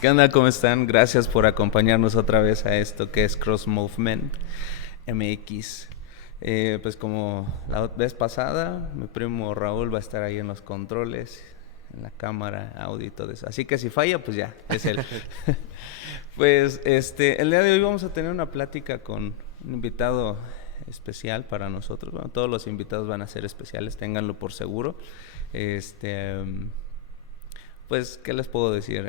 ¿Qué onda? ¿Cómo están? Gracias por acompañarnos otra vez a esto que es Cross Movement MX. Pues como la vez pasada, mi primo Raúl va a estar ahí en los controles, en la cámara, audio y todo eso. Así que si falla, pues ya, es él. Pues el día de hoy vamos a tener una plática con un invitado especial para nosotros. Bueno, todos los invitados van a ser especiales, ténganlo por seguro. Pues, ¿qué les puedo decir?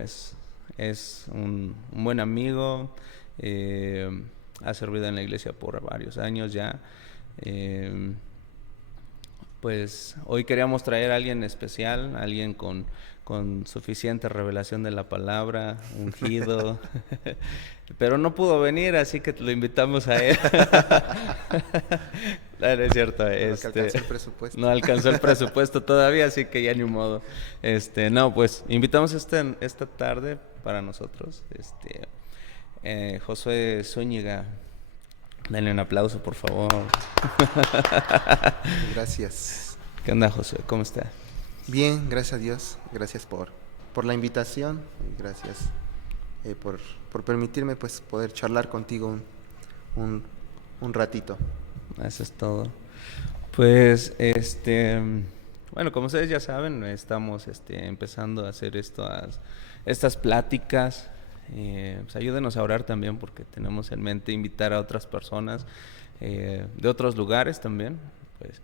Es un buen amigo, ha servido en la iglesia por varios años ya. Pues hoy queríamos traer a alguien especial, alguien con suficiente revelación de la palabra, ungido, pero no pudo venir, así que lo invitamos a él. No, no es cierto. No alcanzó el presupuesto. No alcanzó el presupuesto todavía, así que ya ni modo. No, pues invitamos esta tarde para nosotros, Josué Zúñiga. Denle un aplauso, por favor. Gracias. ¿Qué onda, Josué? ¿Cómo está? Bien, gracias a Dios. Gracias por la invitación y gracias por permitirme pues poder charlar contigo un ratito. Eso es todo. Pues, bueno, como ustedes ya saben, estamos empezando a hacer estas pláticas. Pues ayúdenos a orar también porque tenemos en mente invitar a otras personas de otros lugares también. Pues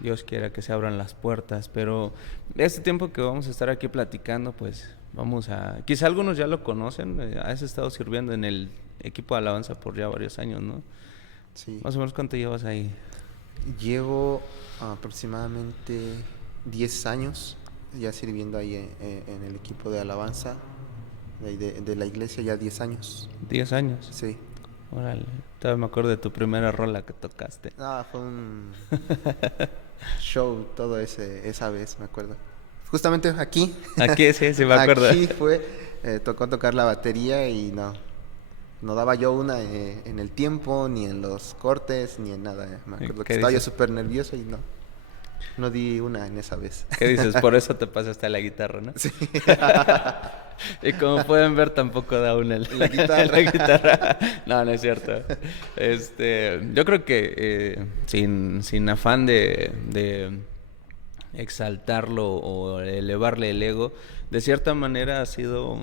Dios quiera que se abran las puertas, pero este tiempo que vamos a estar aquí platicando, pues quizá algunos ya lo conocen, has estado sirviendo en el equipo de alabanza por ya varios años, ¿no? Sí. Más o menos, ¿cuánto llevas ahí? Llevo aproximadamente 10 años ya sirviendo ahí en el equipo de alabanza de la iglesia, ya 10 años. 10 años. Sí. Órale, todavía me acuerdo de tu primera rola que tocaste. Fue un show todo esa vez, me acuerdo. Justamente aquí. Aquí sí me acuerdo. Aquí tocó tocar la batería y no daba yo una en el tiempo, ni en los cortes, ni en nada. Me acuerdo que estaba yo súper nervioso y no di una en esa vez. ¿Qué dices? Por eso te pasaste a la guitarra, ¿no? Sí. Y como pueden ver, tampoco da una en la guitarra. la guitarra. No, no es cierto. Yo creo que sin afán de exaltarlo o elevarle el ego, de cierta manera ha sido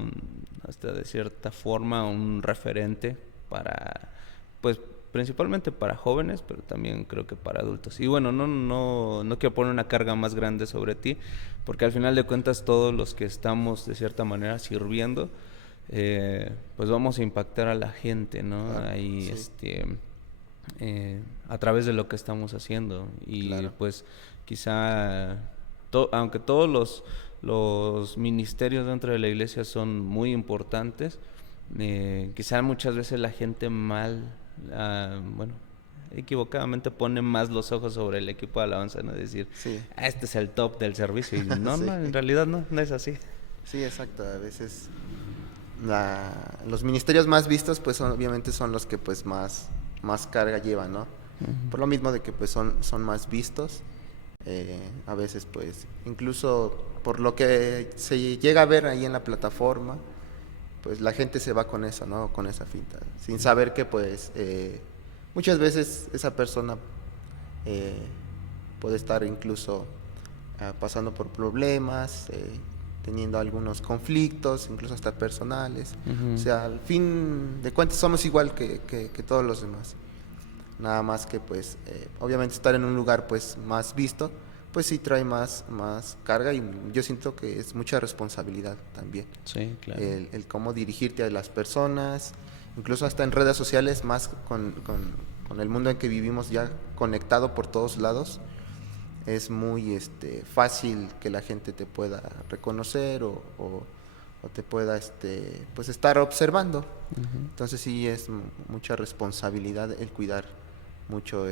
hasta de cierta forma un referente para, pues, principalmente para jóvenes, pero también creo que para adultos. Y bueno, no quiero poner una carga más grande sobre ti, porque al final de cuentas todos los que estamos de cierta manera sirviendo, pues vamos a impactar a la gente, ¿no? Claro, ahí, sí. A través de lo que estamos haciendo. Y claro. pues quizá, aunque todos los ministerios dentro de la iglesia son muy importantes, quizá muchas veces la gente equivocadamente pone más los ojos sobre el equipo de alabanza, ¿no? Decir, Sí. Este es el top del servicio. Y no, Sí. no, en realidad no es así. Sí, exacto. A veces los ministerios más vistos pues obviamente son los que pues más carga llevan, ¿no? Uh-huh. Por lo mismo de que pues son más vistos. A veces pues incluso por lo que se llega a ver ahí en la plataforma, pues la gente se va con eso, ¿no? Con esa finta, sin saber que pues muchas veces esa persona puede estar incluso pasando por problemas, teniendo algunos conflictos, incluso hasta personales. Uh-huh. O sea, al fin de cuentas somos igual que todos los demás. Nada más que pues obviamente estar en un lugar pues más visto, pues sí trae más carga y yo siento que es mucha responsabilidad también. Sí, claro. El cómo dirigirte a las personas, incluso hasta en redes sociales, más con el mundo en que vivimos ya conectado por todos lados, es muy fácil que la gente te pueda reconocer o te pueda pues estar observando. Uh-huh. Entonces sí es mucha responsabilidad el cuidar mucho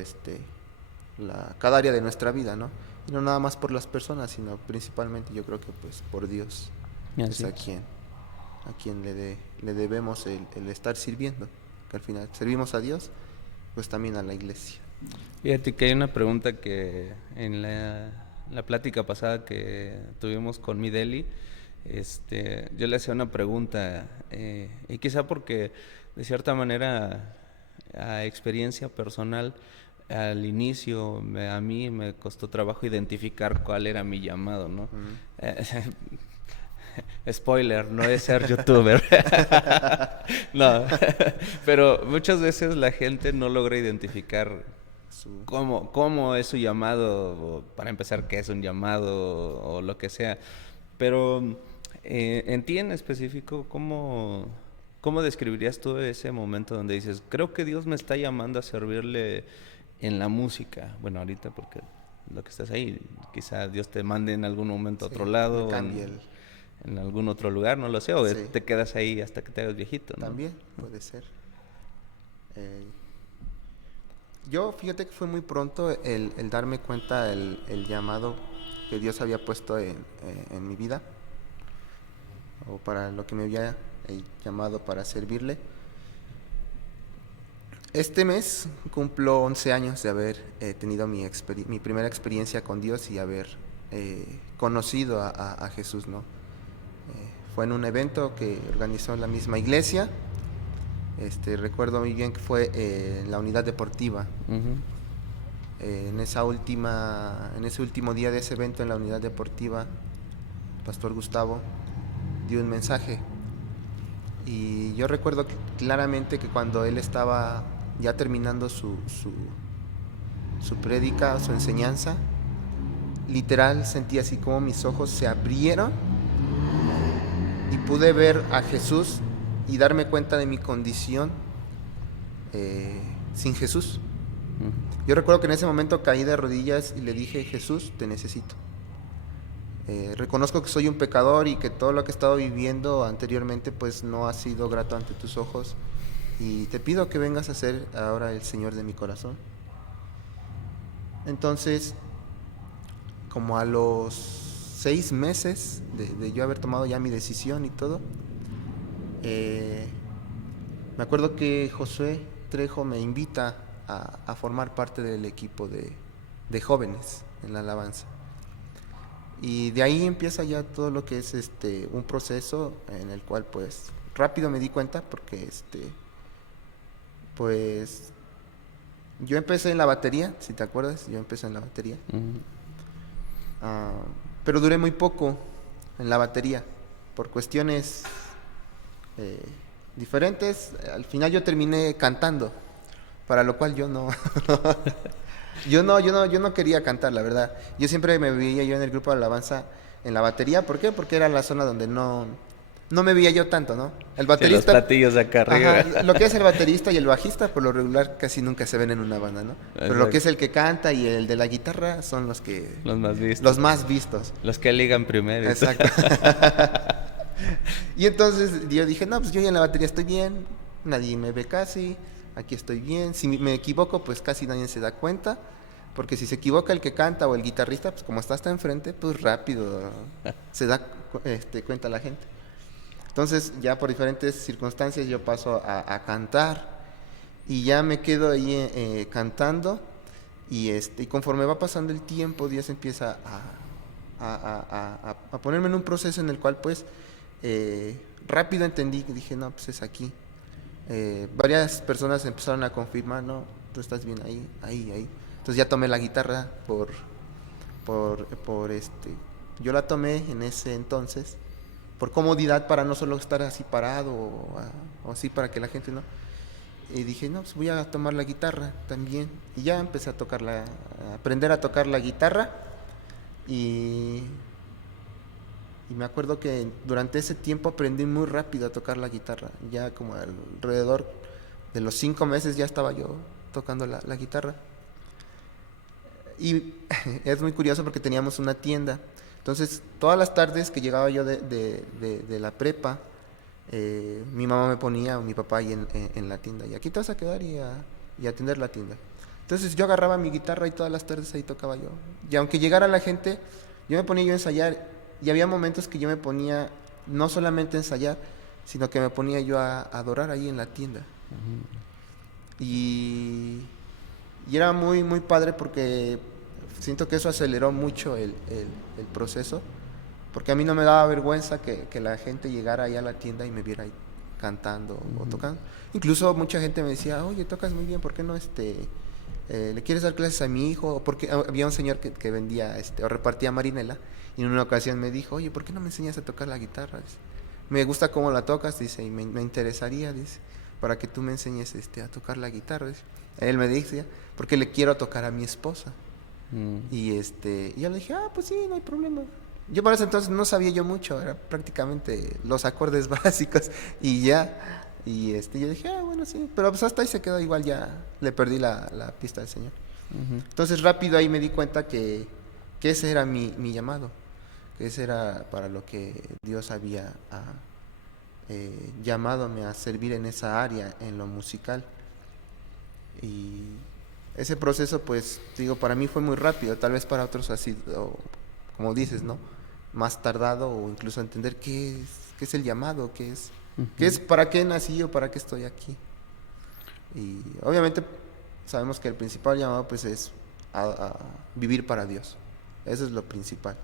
cada área de nuestra vida, ¿no? Y no nada más por las personas, sino principalmente yo creo que pues por Dios. Es a quien le debemos el estar sirviendo, que al final servimos a Dios, pues también a la iglesia. Fíjate que hay una pregunta que en la plática pasada que tuvimos con Mideli, yo le hacía una pregunta, y quizá porque de cierta manera, a experiencia personal, al inicio a mí me costó trabajo identificar cuál era mi llamado, ¿no? Mm. Spoiler, no es ser youtuber. No, pero muchas veces la gente no logra identificar Su- cómo es su llamado, o para empezar, qué es un llamado o lo que sea. Pero en ti en específico, ¿cómo describirías tú ese momento donde dices, creo que Dios me está llamando a servirle en la música? Bueno, ahorita porque lo que estás ahí, quizá Dios te mande en algún momento a otro sí, me lado, cambia el... en algún otro lugar, no lo sé, o Sí, te quedas ahí hasta que te hagas viejito, ¿no? también puede ser. Eh, yo, fíjate que fue muy pronto el darme cuenta el llamado que Dios había puesto en mi vida, o para lo que me había llamado para servirle. Este mes cumplo 11 años de haber tenido mi primera experiencia con Dios y haber conocido a Jesús, ¿no? Fue en un evento que organizó la misma iglesia. Recuerdo muy bien que fue en la unidad deportiva. Ujú. En ese último día de ese evento en la unidad deportiva, el pastor Gustavo dio un mensaje. Y yo recuerdo claramente que cuando él estaba ya terminando su prédica, su enseñanza, literal sentí así como mis ojos se abrieron y pude ver a Jesús y darme cuenta de mi condición sin Jesús. Ujú. Yo recuerdo que en ese momento caí de rodillas y le dije, Jesús, te necesito. Reconozco que soy un pecador y que todo lo que he estado viviendo anteriormente pues no ha sido grato ante tus ojos, y te pido que vengas a ser ahora el Señor de mi corazón. Entonces, como a los 6 meses de yo haber tomado ya mi decisión y todo, eh, me acuerdo que Josué Trejo me invita a formar parte del equipo de jóvenes en la alabanza. Y de ahí empieza ya todo lo que es un proceso en el cual pues rápido me di cuenta porque pues yo empecé en la batería, si te acuerdas, yo empecé en la batería. Ujú. Ah, pero duré muy poco en la batería por cuestiones eh, diferentes. Al final yo terminé cantando, para lo cual yo no yo no quería cantar, la verdad. Yo siempre me veía yo en el grupo de alabanza en la batería. ¿Por qué? Porque era la zona donde no me veía yo tanto, ¿no? El Sí, los baterista, platillos acá arriba. ajá, lo que es el baterista y el bajista por lo regular casi nunca se ven en una banda, ¿no? Pero lo que es Exacto. el que canta y el de la guitarra son Los más vistos. los más vistos. Los que ligan primero. Exacto. Y entonces yo dije, no, pues yo ya en la batería estoy bien, nadie me ve casi, aquí estoy bien. Si me equivoco, pues casi nadie se da cuenta, porque si se equivoca el que canta o el guitarrista, pues como está hasta enfrente, pues rápido se da cuenta la gente. Entonces ya por diferentes circunstancias yo paso a cantar y ya me quedo ahí cantando, y conforme va pasando el tiempo, Dios empieza a ponerme en un proceso en el cual pues rápido entendí que dije, no, pues es aquí. Varias personas empezaron a confirmar, no, tú estás bien ahí, ahí, ahí. Entonces ya tomé la guitarra yo la tomé en ese entonces por comodidad, para no solo estar así parado o así para que la gente no. Y dije, no, pues voy a tomar la guitarra también. Y ya empecé a aprender a tocar la guitarra. Y me acuerdo que durante ese tiempo aprendí muy rápido a tocar la guitarra. Ya como alrededor de los 5 meses ya estaba yo tocando la guitarra. Y es muy curioso porque teníamos una tienda. Entonces, todas las tardes que llegaba yo de la prepa, mi mamá me ponía, o mi papá ahí en la tienda. Y aquí te vas a quedar y a atender la tienda. Entonces yo agarraba mi guitarra y todas las tardes ahí tocaba yo. Y aunque llegara la gente, yo me ponía yo a ensayar. Y había momentos que yo me ponía no solamente a ensayar, sino que me ponía yo a adorar ahí en la tienda. Ujú. Y, Y era muy, muy padre porque siento que eso aceleró mucho el proceso, porque a mí no me daba vergüenza que la gente llegara ahí a la tienda y me viera ahí cantando o Ujú. tocando. Incluso mucha gente me decía, oye, tocas muy bien, ¿por qué no le quieres dar clases a mi hijo? Porque había un señor que vendía o repartía marinela, y en una ocasión me dijo, oye, ¿por qué no me enseñas a tocar la guitarra? Dice, me gusta cómo la tocas, dice, y me interesaría, dice, para que tú me enseñes a tocar la guitarra. Dice. Él me dice, porque le quiero tocar a mi esposa. Mm. Y yo le dije, pues sí, no hay problema. Yo para ese entonces no sabía yo mucho, era prácticamente los acordes básicos y ya. Yo dije, bueno, sí, pero pues hasta ahí se quedó, igual ya le perdí la pista al Señor. Ujú. Entonces rápido ahí me di cuenta que ese era mi llamado, que ese era para lo que Dios había llamadome a servir en esa área, en lo musical. Y ese proceso, pues, digo, para mí fue muy rápido, tal vez para otros ha sido, como dices, ¿no? Más tardado, o incluso entender qué es el llamado, Ujú. para qué nací o para qué estoy aquí. Y obviamente sabemos que el principal llamado, pues, es a vivir para Dios. Eso es lo principal.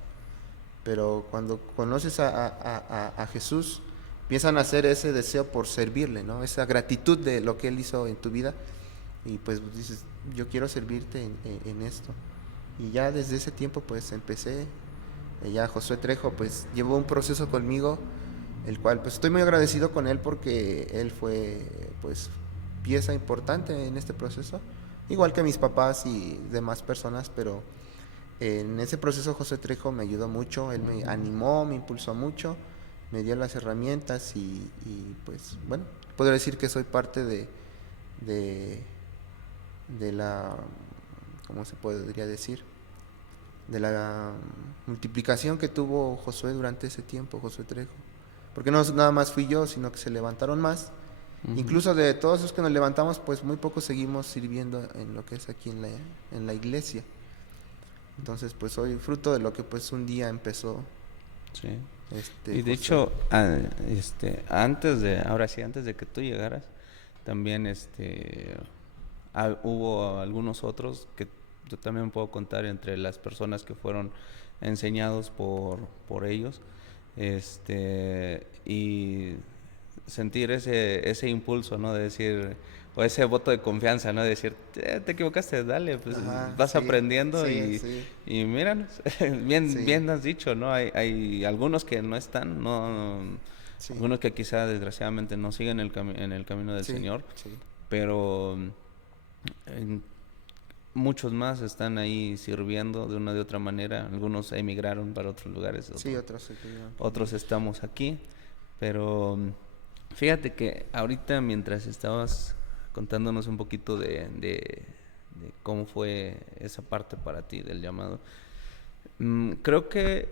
Pero cuando conoces a Jesús, empiezan a hacer ese deseo por servirle, ¿no? Esa gratitud de lo que Él hizo en tu vida, y pues dices, yo quiero servirte en esto. Y ya desde ese tiempo pues empecé. Ya Josué Trejo pues llevó un proceso conmigo, el cual pues estoy muy agradecido con él, porque él fue pues pieza importante en este proceso, igual que mis papás y demás personas. Pero en ese proceso José Trejo me ayudó mucho, él me animó, me impulsó mucho, me dio las herramientas, y pues bueno, podría decir que soy parte de, de la, ¿cómo se podría decir? De la multiplicación que tuvo Josué durante ese tiempo, Josué Trejo. Porque no nada más fui yo, sino que se levantaron más. Ujú. Incluso de todos los que nos levantamos, pues muy pocos seguimos sirviendo en lo que es aquí en la iglesia. Entonces, pues soy fruto de lo que pues un día empezó Sí. Y de Josué. hecho, ahora sí, antes de que tú llegaras, también hubo algunos otros que yo también puedo contar entre las personas que fueron enseñados por ellos, y sentir ese impulso, ¿no? De decir, o ese voto de confianza, ¿no? De decir, te equivocaste, dale, pues Ajá, vas sí, aprendiendo, sí, sí, y míranos, bien, sí, bien has dicho, ¿no? Hay algunos que no están, no, sí, algunos que quizá desgraciadamente no siguen en el camino del sí, Señor, sí, pero en- muchos más están ahí sirviendo de una de otra manera. Algunos emigraron para otros lugares, sí, otros se tuvieron que otros ir. estamos aquí. Pero fíjate que ahorita, mientras estabas contándonos un poquito de cómo fue esa parte para ti del llamado, creo que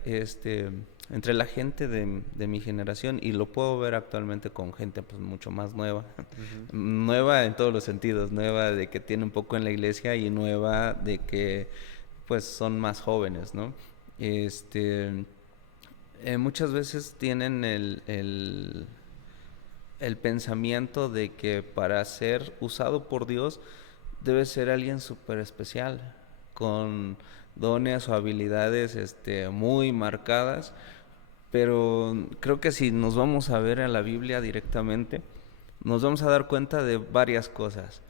entre la gente de mi generación, y lo puedo ver actualmente con gente pues mucho más nueva, Ujú. nueva en todos los sentidos, nueva de que tiene un poco en la iglesia, y nueva de que pues son más jóvenes, ¿no? Este, Muchas veces tienen el pensamiento de que para ser usado por Dios debe ser alguien súper especial, con dones o habilidades muy marcadas, pero creo que si nos vamos a ver a la Biblia directamente, nos vamos a dar cuenta de varias cosas.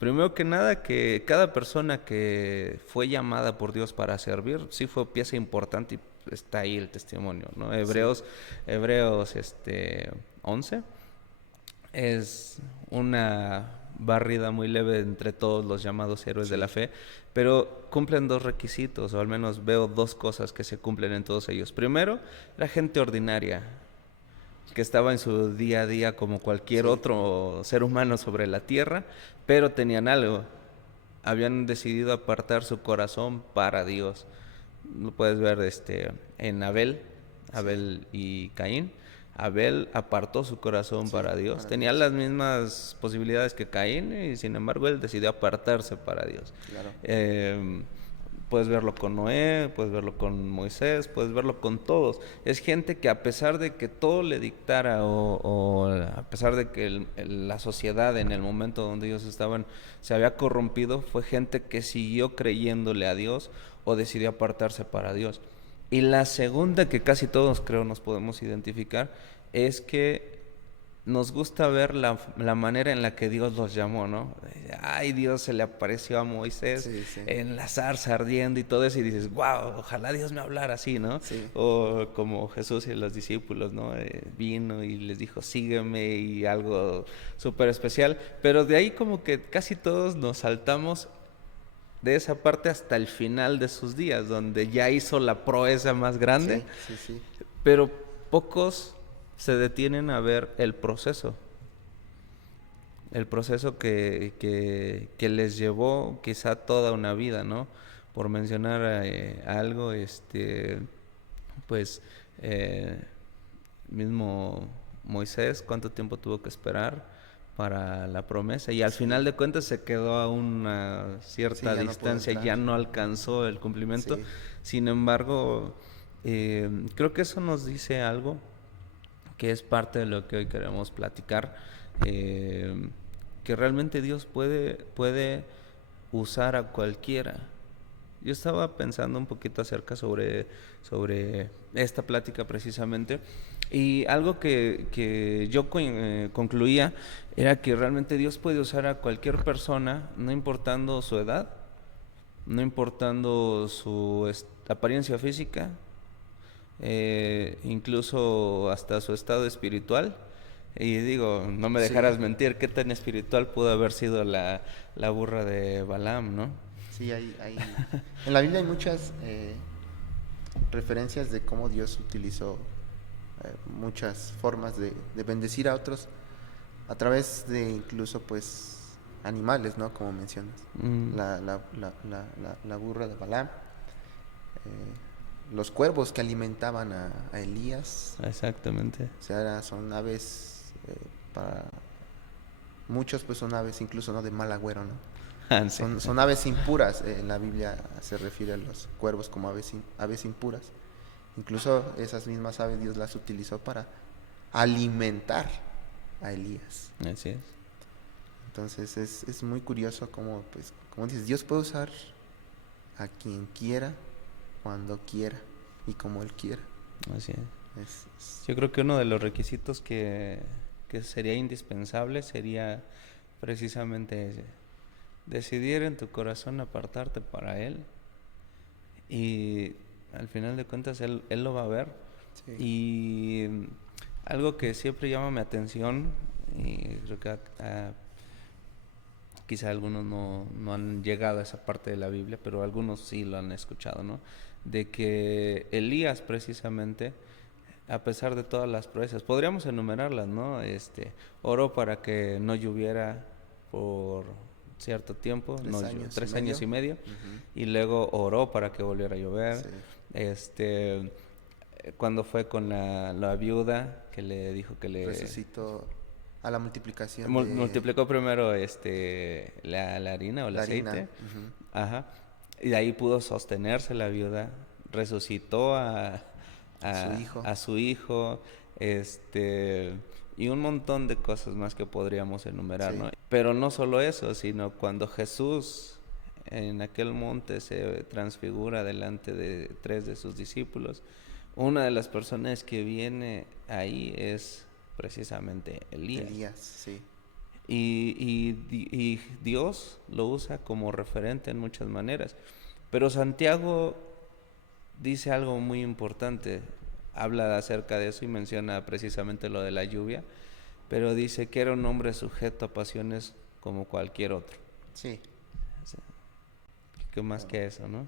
Primero que nada, que cada persona que fue llamada por Dios para servir, sí fue pieza importante, y está ahí el testimonio, ¿no? Sí, Hebreos 11 es una barrida muy leve entre todos los llamados héroes de la sí, fe, pero cumplen dos requisitos, o al menos veo dos cosas que se cumplen en todos ellos. Primero, la gente ordinaria, que estaba en su día a día como cualquier sí, otro ser humano sobre la tierra, pero tenían algo, habían decidido apartar su corazón para Dios. Lo puedes ver en sí, Abel y Caín. Abel apartó su corazón sí, para Dios. para Tenía Dios, las mismas posibilidades que Caín, y sin embargo él decidió apartarse para Dios. claro. Eh, Puedes verlo con Noé, puedes verlo con Moisés, puedes verlo con todos. Es gente que a pesar de que todo le dictara o a pesar de que la sociedad en el momento donde ellos estaban se había corrompido, fue gente que siguió creyéndole a Dios o decidió apartarse para Dios. Y la segunda que casi todos creo nos podemos identificar es que nos gusta ver la manera en la que Dios los llamó, ¿no? Ay, Dios se le apareció a Moisés Sí, sí. en la zarza ardiendo y todo eso, y dices, wow, ojalá Dios me hablara así, ¿no? Sí. O como Jesús y los discípulos, ¿no? Vino y les dijo, sígueme, y algo súper especial. Pero de ahí como que casi todos nos saltamos de esa parte hasta el final de sus días, donde ya hizo la proeza más grande, Sí, sí, sí. pero pocos se detienen a ver el proceso que les llevó quizá toda una vida, ¿no? Por mencionar algo, pues mismo Moisés, ¿cuánto tiempo tuvo que esperar para la promesa? Y al Sí. final de cuentas se quedó a una cierta Sí, ya no pudo distancia, entrar. ya no alcanzó el cumplimiento. Sí. Sin embargo, creo que eso nos dice algo que es parte de lo que hoy queremos platicar, que realmente Dios puede usar a cualquiera. Yo estaba pensando un poquito acerca sobre esta plática precisamente, y algo que yo concluía era que realmente Dios puede usar a cualquier persona, no importando su edad, no importando su apariencia física, incluso hasta su estado espiritual. Y digo, no me Sí. dejarás mentir, qué tan espiritual pudo haber sido la burra de Balaam, ¿no? Sí, en la Biblia hay muchas referencias de cómo Dios utilizó muchas formas de bendecir a otros a través de incluso pues animales, ¿no? Como mencionas. Mm, La burra de Balaam, los cuervos que alimentaban a Elías, exactamente. o sea, son aves para muchos pues son aves incluso no de mal agüero, ¿no? Ah, sí. Son aves impuras. En la Biblia se refiere a los cuervos como aves impuras. Incluso esas mismas aves Dios las utilizó para alimentar a Elías. Así es. Entonces es muy curioso como, pues, como dices, Dios puede usar a quien quiera, cuando quiera y como Él quiera. Así es. Yo creo que uno de los requisitos que sería indispensable sería precisamente ese, decidir en tu corazón apartarte para Él, y al final de cuentas Él lo va a ver. Sí. Y algo que siempre llama mi atención, y creo que quizá algunos no han llegado a esa parte de la Biblia, pero algunos sí lo han escuchado, ¿no? De que Elías precisamente, a pesar de todas las proezas, podríamos enumerarlas, ¿no? Oró para que no lloviera por cierto tiempo, 3 años y medio, Ujú. y luego oró para que volviera a llover. Sí. Cuando fue con la viuda que le dijo que le Resucitó a la multiplicación de multiplicó primero la harina o el la harina. aceite. Ujú. Ajá. Y de ahí pudo sostenerse la viuda, resucitó Su hijo. a su hijo, y un montón de cosas más que podríamos enumerar, Sí. ¿no? Pero no solo eso, sino cuando Jesús en aquel monte se transfigura delante de 3 de sus discípulos, una de las personas que viene ahí es precisamente Elías. Sí. Y Dios lo usa como referente en muchas maneras. Pero Santiago dice algo muy importante, habla acerca de eso y menciona precisamente lo de la lluvia, pero dice que era un hombre sujeto a pasiones como cualquier otro. Sí. O sea, ¿qué más que eso, no?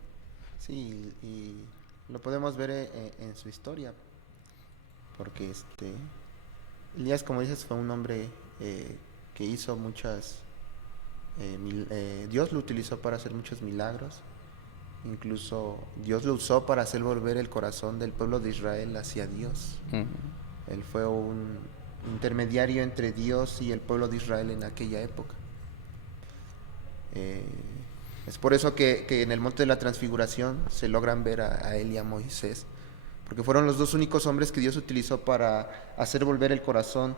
Sí, y lo podemos ver en su historia, porque Elías, como dices, fue un hombre que hizo Dios lo utilizó para hacer muchos milagros. Incluso Dios lo usó para hacer volver el corazón del pueblo de Israel hacia Dios. Uh-huh. Él fue un intermediario entre Dios y el pueblo de Israel en aquella época. Es por eso que en el monte de la transfiguración se logran ver a él y a Moisés, porque fueron los dos únicos hombres que Dios utilizó para hacer volver el corazón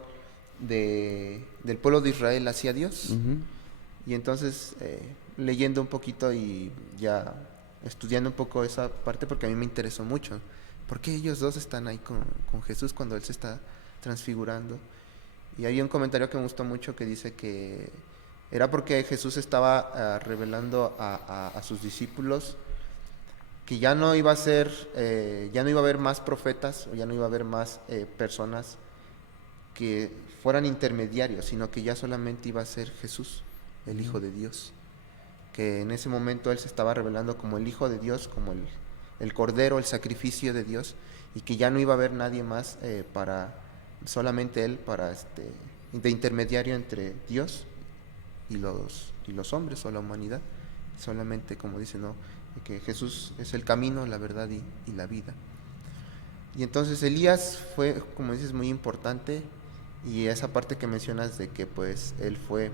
del pueblo de Israel hacia Dios. Ujú. Y entonces, leyendo un poquito y ya estudiando un poco esa parte, porque a mí me interesó mucho, ¿por qué ellos dos están ahí con Jesús cuando Él se está transfigurando? Y hay un comentario que me gustó mucho que dice que era porque Jesús estaba revelando a sus discípulos que ya no iba a ser, ya no iba a haber más profetas, o ya no iba a haber más personas que fueran intermediarios, sino que ya solamente iba a ser Jesús, el Hijo de Dios. Que en ese momento Él se estaba revelando como el Hijo de Dios, como el Cordero, el sacrificio de Dios, y que ya no iba a haber nadie más para, solamente Él, para de intermediario entre Dios y los hombres o la humanidad. Solamente, como dice, ¿no?, que Jesús es el camino, la verdad y la vida. Y entonces Elías fue, como dices, muy importante, y esa parte que mencionas de que pues él fue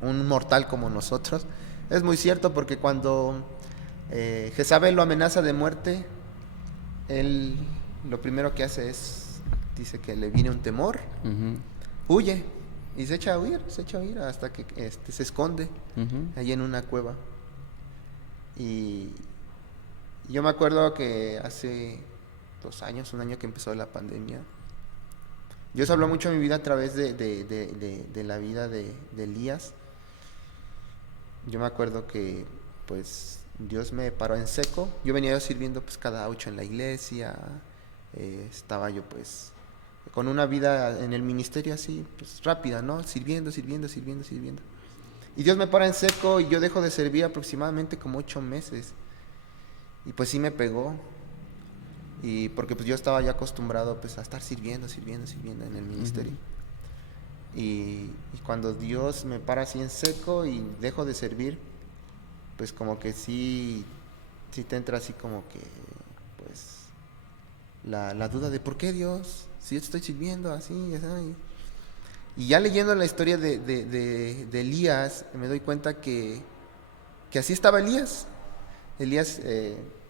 un mortal como nosotros, es muy cierto, porque cuando Jezabel lo amenaza de muerte, él lo primero que hace es, dice que le viene un temor, Ujú. huye y se echa a huir hasta que se esconde Ujú. ahí en una cueva. Y yo me acuerdo que hace 2 años, un año que empezó la pandemia, Dios habló mucho en mi vida a través de la vida de Elías. Yo me acuerdo que pues Dios me paró en seco. Yo venía yo sirviendo pues cada 8 en la iglesia. Estaba yo pues con una vida en el ministerio así pues rápida, ¿no? Sirviendo. Y Dios me para en seco y yo dejo de servir aproximadamente como 8 meses. Y pues sí me pegó. Y porque pues yo estaba ya acostumbrado pues a estar sirviendo en el ministerio. Y cuando Dios me para así en seco y dejo de servir, pues como que sí te entra así como que pues la duda de ¿por qué Dios? Si yo te estoy sirviendo así, así. Y ya leyendo la historia de Elías, me doy cuenta que así estaba Elías. Elías,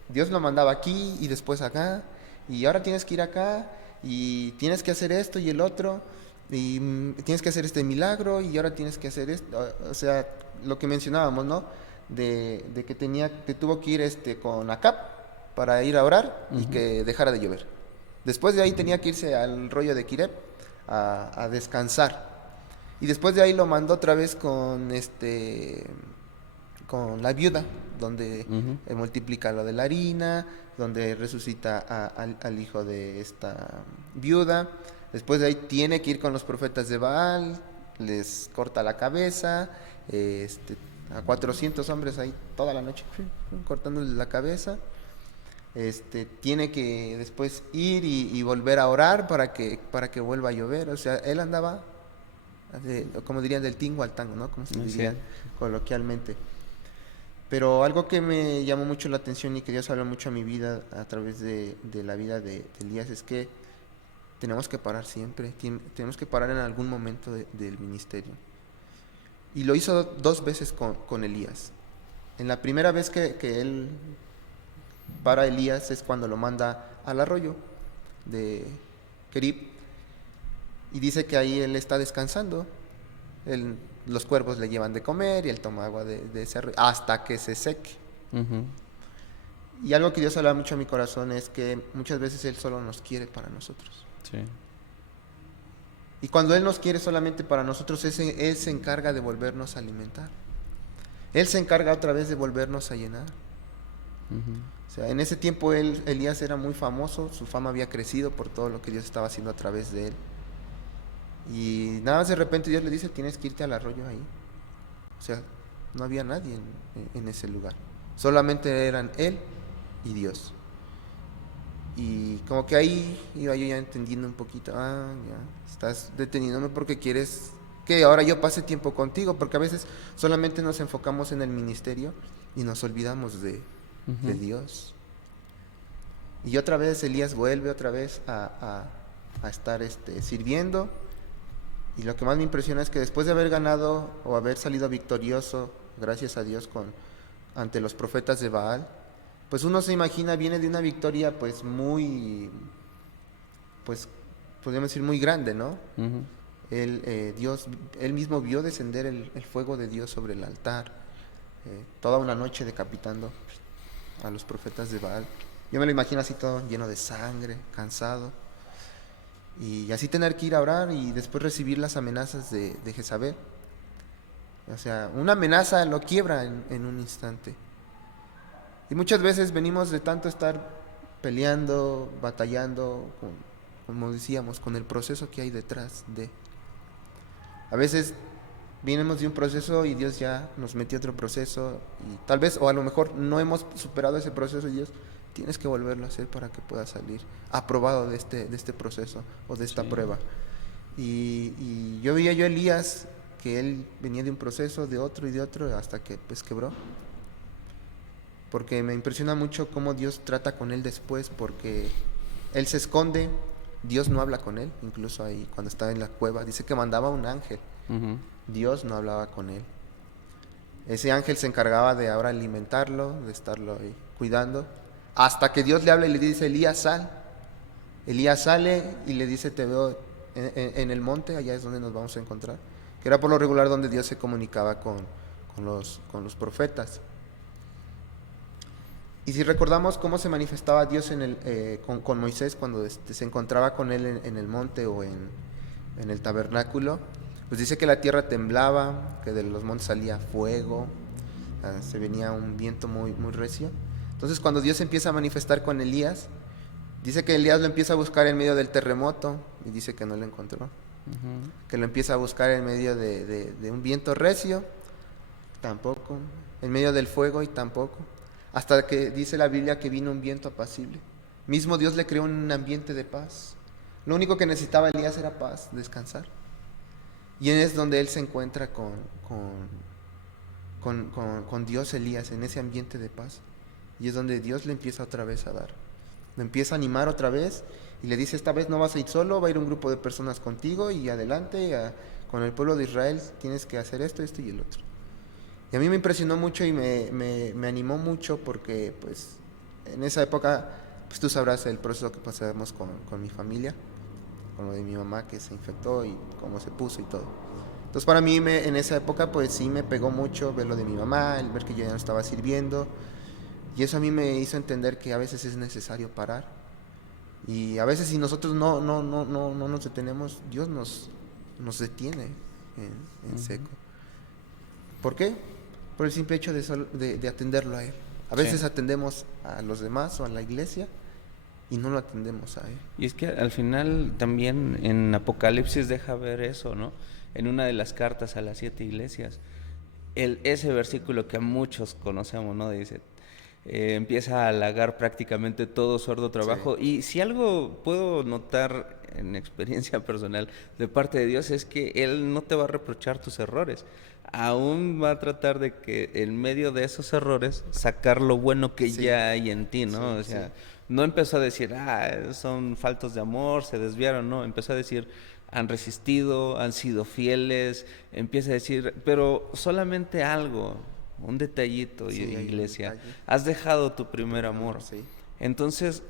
Dios lo mandaba aquí y después acá, y ahora tienes que ir acá, y tienes que hacer esto y el otro, y tienes que hacer este milagro, y ahora tienes que hacer esto. O sea, lo que mencionábamos, ¿no? De que tuvo que ir con Acab para ir a orar y que dejara de llover. Después de ahí tenía que irse al rollo de Kireb a descansar. Y después de ahí lo mandó otra vez con la viuda, donde multiplica lo de la harina, donde resucita al hijo de esta viuda. Después de ahí tiene que ir con los profetas de Baal, les corta la cabeza, a 400 hombres ahí toda la noche cortándoles la cabeza. Tiene que después ir y volver a orar para que vuelva a llover. O sea, él andaba, como dirían, del tingo al tango, ¿no? Como se diría coloquialmente. Pero algo que me llamó mucho la atención y que Dios habló mucho a mi vida a través de la vida de Elías es que tenemos que parar siempre, tenemos que parar en algún momento del ministerio. Y lo hizo 2 veces con Elías. En la primera vez que él para Elías es cuando lo manda al arroyo de Kerib, y dice que ahí él está descansando. Los cuervos le llevan de comer y él toma agua de ese arroyo hasta que se seque. Y algo que Dios habla mucho a mi corazón es que muchas veces Él solo nos quiere para nosotros. Sí. Y cuando Él nos quiere solamente para nosotros, Él se encarga de volvernos a alimentar. Él se encarga otra vez de volvernos a llenar. O sea, en ese tiempo Elías era muy famoso, su fama había crecido por todo lo que Dios estaba haciendo a través de él. Y nada más de repente Dios le dice, tienes que irte al arroyo ahí. O sea, no había nadie en ese lugar. Solamente eran él y Dios. Y como que ahí iba yo ya entendiendo un poquito, ya estás deteniéndome porque quieres que ahora yo pase tiempo contigo, porque a veces solamente nos enfocamos en el ministerio y nos olvidamos de Dios. Y otra vez Elías vuelve otra vez a estar sirviendo. Y lo que más me impresiona es que después de haber ganado o haber salido victorioso gracias a Dios, ante los profetas de Baal, pues uno se imagina, viene de una victoria pues muy, pues podríamos decir muy grande, ¿no? Ujú. Él mismo vio descender el fuego de Dios sobre el altar, toda una noche decapitando a los profetas de Baal. Yo me lo imagino así todo lleno de sangre, cansado, y así tener que ir a orar y después recibir las amenazas de Jezabel. O sea, una amenaza lo quiebra en un instante. Y muchas veces venimos de tanto estar peleando, batallando, como decíamos, con el proceso que hay detrás de. A veces venimos de un proceso y Dios ya nos metió otro proceso y tal vez, o a lo mejor no hemos superado ese proceso y Dios, tienes que volverlo a hacer para que puedas salir aprobado de este proceso o de esta Sí. prueba. Y yo veía yo a Elías que él venía de un proceso, de otro y de otro, hasta que pues quebró. Porque me impresiona mucho cómo Dios trata con él después, porque él se esconde, Dios no habla con él, incluso ahí cuando estaba en la cueva, dice que mandaba un ángel, Ujú. Dios no hablaba con él. Ese ángel se encargaba de ahora alimentarlo, de estarlo ahí cuidando, hasta que Dios le habla y le dice, Elías, sal. Elías sale y le dice, te veo en el monte, allá es donde nos vamos a encontrar, que era por lo regular donde Dios se comunicaba con los profetas. Y si recordamos cómo se manifestaba Dios con Moisés cuando se encontraba con él en el monte o en el tabernáculo, pues dice que la tierra temblaba, que de los montes salía fuego, se venía un viento muy, muy recio. Entonces cuando Dios empieza a manifestar con Elías, dice que Elías lo empieza a buscar en medio del terremoto y dice que no lo encontró. Ujú. Que lo empieza a buscar en medio de un viento recio, tampoco. En medio del fuego y tampoco. Hasta que dice la Biblia que vino un viento apacible. Mismo Dios le creó un ambiente de paz. Lo único que necesitaba Elías era paz, descansar. Y es donde él se encuentra con Dios Elías, en ese ambiente de paz. Y es donde Dios le empieza otra vez a dar. Lo empieza a animar otra vez y le dice, esta vez no vas a ir solo, va a ir un grupo de personas contigo y adelante con el pueblo de Israel tienes que hacer esto, esto y el otro. Y a mí me impresionó mucho y me animó mucho porque pues en esa época, pues tú sabrás el proceso que pasamos con mi familia, con lo de mi mamá que se infectó y cómo se puso y todo. Entonces para mí en esa época pues sí me pegó mucho ver lo de mi mamá, el ver que yo ya no estaba sirviendo. Y eso a mí me hizo entender que a veces es necesario parar. Y a veces si nosotros no nos detenemos, Dios nos detiene en Ujú. seco. ¿Por qué? Por el simple hecho de atenderlo a Él. A Sí. veces atendemos a los demás o a la iglesia y no lo atendemos a Él. Y es que al final también en Apocalipsis deja ver eso, ¿no? En una de las cartas a las 7 iglesias, ese versículo que a muchos conocemos, ¿no? Dice, empieza a halagar prácticamente todo su arduo Sí, trabajo. Y si algo puedo notar en experiencia personal de parte de Dios es que Él no te va a reprochar tus errores. Aún va a tratar de que en medio de esos errores sacar lo bueno que sí, ya hay en ti, ¿no? sí, O sí, sea, no empezó a decir, son faltos de amor, se desviaron, no, empezó a decir, han resistido, han sido fieles, empieza a decir, pero solamente algo, un detallito, sí, hay un iglesia, detalle. has dejado tu primer Primer amor. amor, sí. Entonces,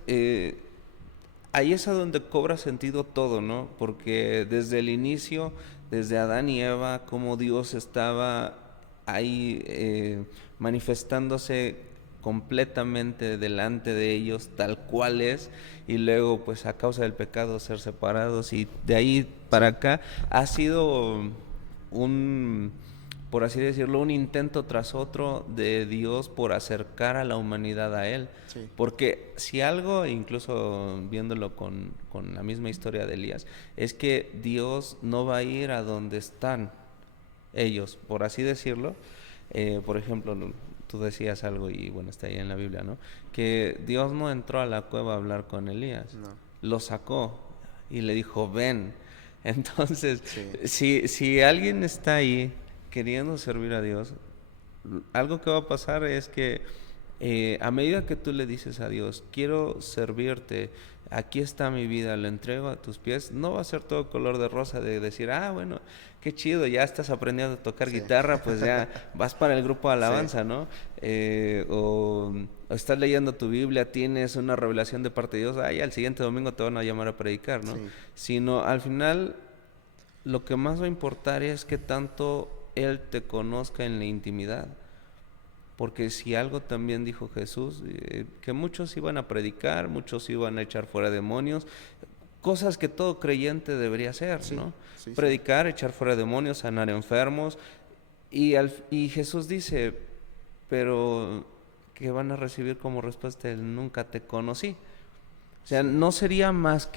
ahí es a donde cobra sentido todo, ¿no? Porque desde el inicio, desde Adán y Eva, como Dios estaba ahí manifestándose completamente delante de ellos, tal cual es, y luego, pues a causa del pecado, ser separados, y de ahí para Sí, acá ha sido un, por así decirlo, un intento tras otro de Dios por acercar a la humanidad a Él. sí, Porque si algo, incluso viéndolo con la misma historia de Elías, es que Dios no va a ir a donde están ellos, por así decirlo. Por ejemplo, tú decías algo y bueno, está ahí en la Biblia, ¿no? Que Dios no entró a la cueva a hablar con Elías, no, lo sacó y le dijo, ven. Entonces, sí, si alguien está ahí queriendo servir a Dios, algo que va a pasar es que a medida que tú le dices a Dios, quiero servirte, aquí está mi vida, lo entrego a tus pies, no va a ser todo color de rosa de decir, bueno, qué chido, ya estás aprendiendo a tocar Sí. guitarra, pues ya vas para el grupo de alabanza, Sí. ¿no? O estás leyendo tu Biblia, tienes una revelación de parte de Dios, ya el siguiente domingo te van a llamar a predicar, ¿no? Sí. Sino al final lo que más va a importar es que tanto Él te conozca en la intimidad. Porque si algo también dijo Jesús, que muchos iban a predicar, muchos iban a echar fuera demonios, cosas que todo creyente debería hacer, Sí, ¿no? sí, sí. Predicar, echar fuera demonios, sanar enfermos. Y Jesús dice, pero que van a recibir como respuesta el nunca te conocí. O sea, Sí. no sería más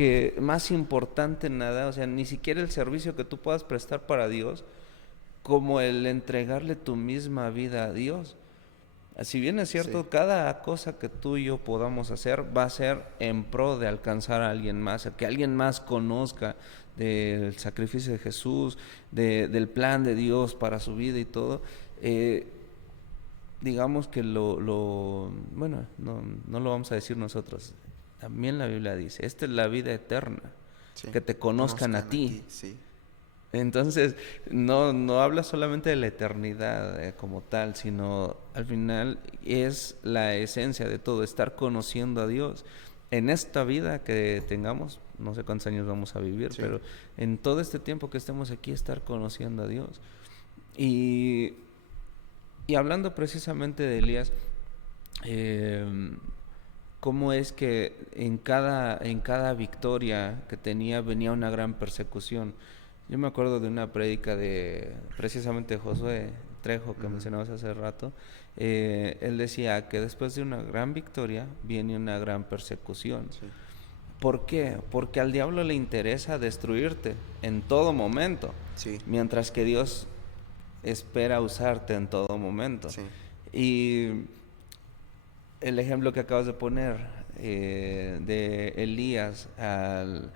importante nada, o sea, ni siquiera el servicio que tú puedas prestar para Dios, como el entregarle tu misma vida a Dios. Si bien es Sí. cierto, cada cosa que tú y yo podamos hacer va a ser en pro de alcanzar a alguien más, a que alguien más conozca del sacrificio de Jesús, del plan de Dios para su vida y todo. Digamos que bueno, no lo vamos a decir nosotros. También la Biblia dice, esta es la vida eterna, Sí. que te conozcan a ti. Sí. Entonces, no habla solamente de la eternidad como tal, sino al final es la esencia de todo, estar conociendo a Dios. En esta vida que tengamos, no sé cuántos años vamos a vivir, Sí. pero en todo este tiempo que estemos aquí, estar conociendo a Dios. Y, y hablando precisamente de Elías, eh, cómo es que en cada victoria que tenía venía una gran persecución. Yo me acuerdo de una prédica de precisamente Josué Trejo que mencionabas hace rato. Él decía que después de una gran victoria viene una gran persecución. Sí. ¿Por qué? Porque al diablo le interesa destruirte en todo momento, Sí. mientras que Dios espera usarte en todo momento. Sí. Y el ejemplo que acabas de poner de Elías al,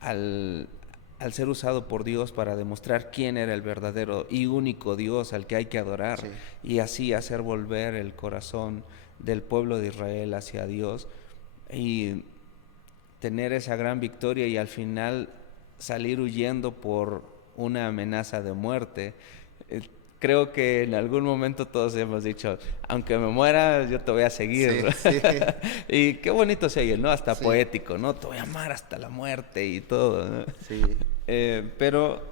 al ser usado por Dios para demostrar quién era el verdadero y único Dios al que hay que adorar, Sí. y así hacer volver el corazón del pueblo de Israel hacia Dios y tener esa gran victoria y al final salir huyendo por una amenaza de muerte. Creo que en algún momento todos hemos dicho, aunque me muera, yo te voy a seguir. Sí. Sí. Y qué bonito se oye, ¿no? Hasta Sí. poético, ¿no? Te voy a amar hasta la muerte y todo, ¿no? Sí. Pero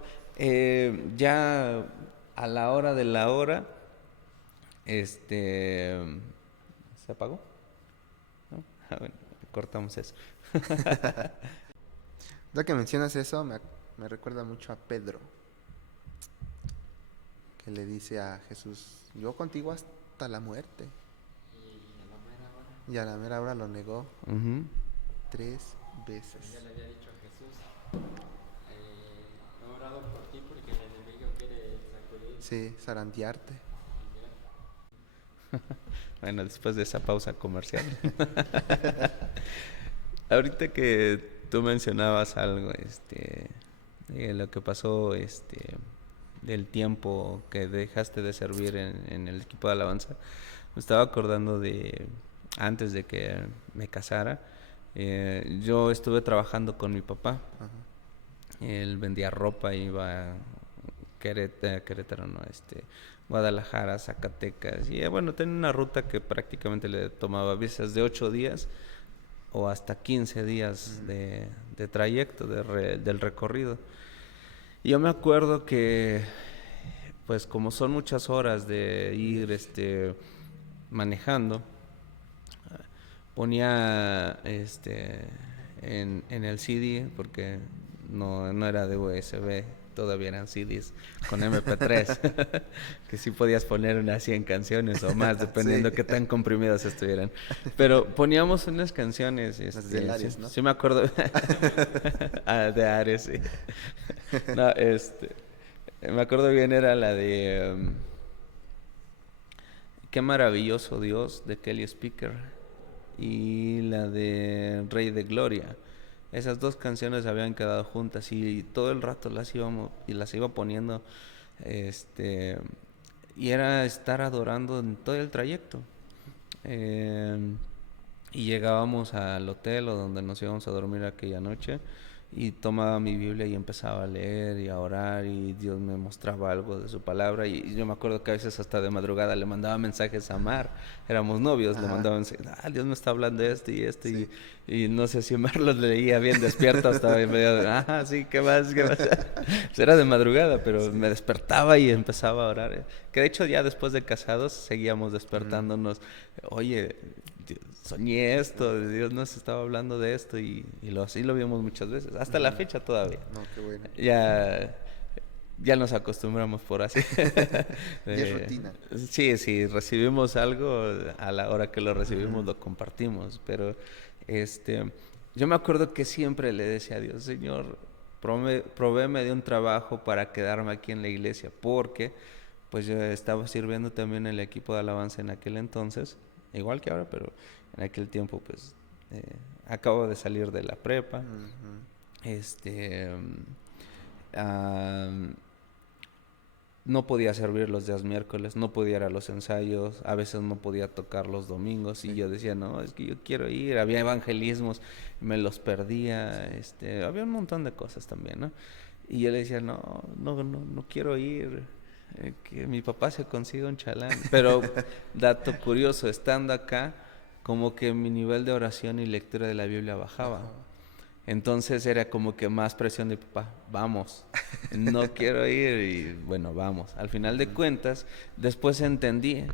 ya a la hora de la hora, ¿se apagó? ¿No? Bueno, cortamos eso. Ya que mencionas eso, me recuerda mucho a Pedro, que le dice a Jesús, yo contigo hasta la muerte. Y a la mera hora lo negó Uh-huh. 3 veces. Ya le había dicho a Jesús, he orado por ti porque el enemigo quiere sacudir. Sí, zarandearte. Bueno, después de esa pausa comercial. Ahorita que tú mencionabas algo, lo que pasó, del tiempo que dejaste de servir en el equipo de alabanza, me estaba acordando de antes de que me casara. Yo estuve trabajando con mi papá. Ajá. Él vendía ropa, iba a Querétaro, no, Guadalajara, Zacatecas. Y bueno, tenía una ruta que prácticamente le tomaba a veces de 8 días o hasta 15 días de trayecto, del recorrido. Y yo me acuerdo que, pues como son muchas horas de ir manejando, ponía en el CD, porque no era de USB, todavía eran CDs con MP3, que sí podías poner unas 100 canciones o más, dependiendo Sí. qué tan comprimidas estuvieran. Pero poníamos unas canciones, Las de Ares, sí, ¿no? sí me acuerdo. De Ares, sí. No, me acuerdo bien, era la de Qué maravilloso Dios, de Kelly Speaker, y la de Rey de Gloria. Esas dos canciones habían quedado juntas y todo el rato las iba poniendo, y era estar adorando en todo el trayecto. Y llegábamos al hotel o donde nos íbamos a dormir aquella noche, y tomaba mi Biblia y empezaba a leer y a orar y Dios me mostraba algo de su palabra y yo me acuerdo que a veces hasta de madrugada le mandaba mensajes a Mar, éramos novios, le Ajá. mandaba mensajes, Dios me está hablando de esto y esto Sí. y no sé si Mar los leía bien despierto hasta medio, sí, ¿qué más? ¿Qué más? Pues era de madrugada, pero me despertaba y empezaba a orar, que de hecho ya después de casados seguíamos despertándonos, oye, soñé esto, Dios nos estaba hablando de esto así lo vimos muchas veces, hasta la fecha todavía. No, qué bueno. Ya nos acostumbramos por así. Ya es rutina. Sí, si recibimos algo, a la hora que lo recibimos lo compartimos, pero yo me acuerdo que siempre le decía a Dios, Señor, provéeme de un trabajo para quedarme aquí en la iglesia, porque pues yo estaba sirviendo también en el equipo de alabanza en aquel entonces, igual que ahora, pero en aquel tiempo pues acabo de salir de la prepa, ah, no podía servir los días miércoles, no podía ir a los ensayos, a veces no podía tocar los domingos y yo decía, no, es que yo quiero ir, había evangelismos, me los perdía, había un montón de cosas también, ¿no? Y yo le decía, no quiero ir, que mi papá se consiga un chalán. Pero, dato curioso, estando acá, como que mi nivel de oración y lectura de la Biblia bajaba. Entonces era como que más presión de papá, vamos, no quiero ir y bueno, vamos. Al final de cuentas, después entendí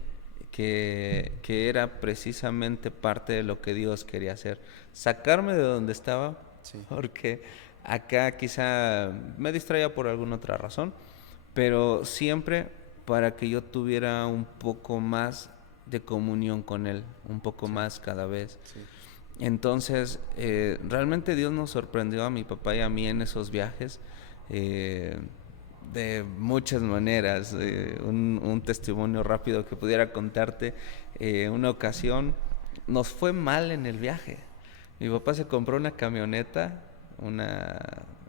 que era precisamente parte de lo que Dios quería hacer, sacarme de donde estaba, porque acá quizá me distraía por alguna otra razón, pero siempre para que yo tuviera un poco más de comunión con Él, un poco más cada vez. Entonces, realmente Dios nos sorprendió a mi papá y a mí en esos viajes de muchas maneras. Un testimonio rápido que pudiera contarte. Una ocasión nos fue mal en el viaje. Mi papá se compró una camioneta,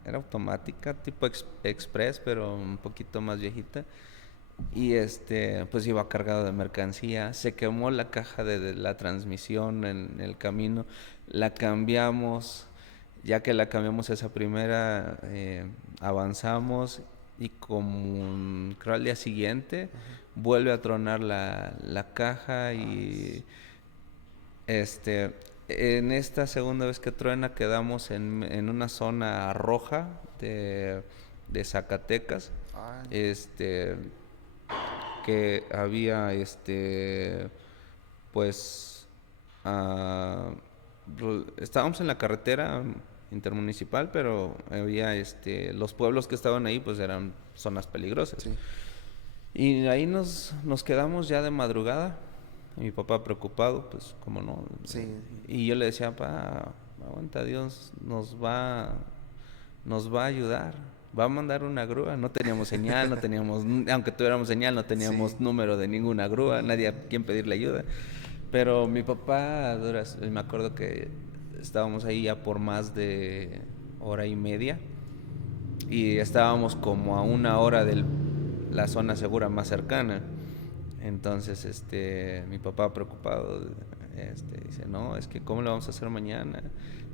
era automática, tipo express, pero un poquito más viejita. Y pues iba cargado de mercancía, se quemó la caja de la transmisión en el camino, la cambiamos, ya que la cambiamos esa primera, avanzamos y como creo al día siguiente vuelve a tronar la caja y en esta segunda vez que truena quedamos en una zona roja de Zacatecas, que había pues estábamos en la carretera intermunicipal, pero había los pueblos que estaban ahí pues eran zonas peligrosas. Y ahí nos quedamos ya de madrugada, mi papá preocupado, pues como no. Y yo le decía, papá, aguanta, Dios nos va a ayudar, va a mandar una grúa. No teníamos señal, aunque tuviéramos señal, no teníamos número de ninguna grúa, nadie a quien pedirle ayuda. Pero mi papá, me acuerdo que estábamos ahí ya por más de hora y media y estábamos como a 1 hora de la zona segura más cercana. Entonces, mi papá preocupado, dice, no, es que ¿cómo le vamos a hacer mañana?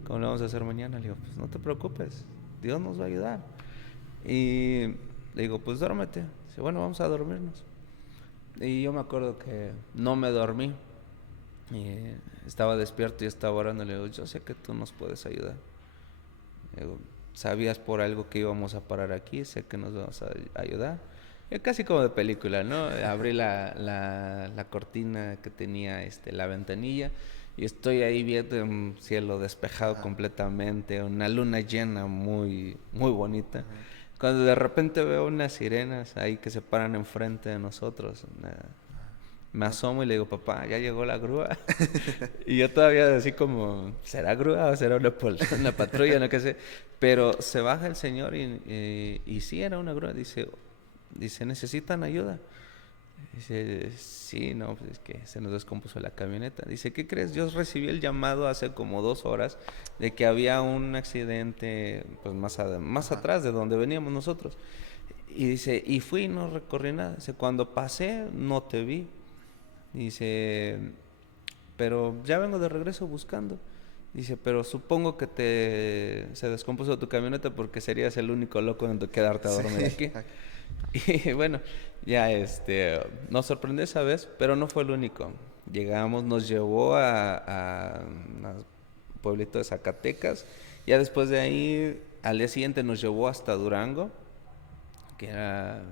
¿Cómo le vamos a hacer mañana? Le digo, pues no te preocupes, Dios nos va a ayudar. Y le digo, pues duérmete. Dice, bueno, vamos a dormirnos. Y yo me acuerdo que no me dormí. Estaba despierto y estaba orando. Le digo, yo sé que tú nos puedes ayudar. Le digo, sabías por algo que íbamos a parar aquí, sé que nos vas a ayudar. Casi como de película, ¿no? Abrí la cortina que tenía la ventanilla y estoy ahí viendo un cielo despejado completamente, una luna llena muy, muy bonita. Cuando de repente veo unas sirenas ahí que se paran enfrente de nosotros, me asomo y le digo, papá, ya llegó la grúa. Y yo todavía así como, ¿será grúa o será una patrulla? No qué sé. Pero se baja el señor y sí era una grúa. Dice, ¿necesitan ayuda? Dice, sí, no, pues es que se nos descompuso la camioneta. Dice, ¿qué crees? Yo recibí el llamado hace como 2 horas de que había un accidente pues más atrás de donde veníamos nosotros. Y dice, y fui y no recorrí nada. Dice, cuando pasé no te vi. Dice, pero ya vengo de regreso buscando. Dice, pero supongo que se descompuso tu camioneta porque serías el único loco en quedarte a dormir aquí. Y bueno, ya nos sorprendió esa vez, pero no fue el único. Llegamos, nos llevó a un pueblito de Zacatecas. Ya después de ahí, al día siguiente nos llevó hasta Durango, que era,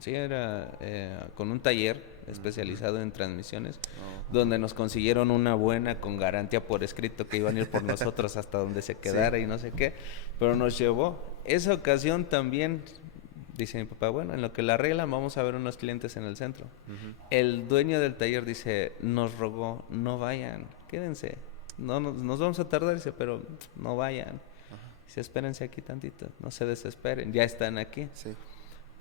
sí, era con un taller especializado en transmisiones, donde nos consiguieron una buena con garantía por escrito que iban a ir por nosotros hasta donde se quedara y no sé qué, pero nos llevó. Esa ocasión también, dice mi papá, bueno, en lo que la arreglan vamos a ver unos clientes en el centro. El dueño del taller dice, nos rogó, no vayan, quédense, no nos vamos a tardar, dice, pero no vayan. Dice, espérense aquí tantito, no se desesperen, ya están aquí. Sí.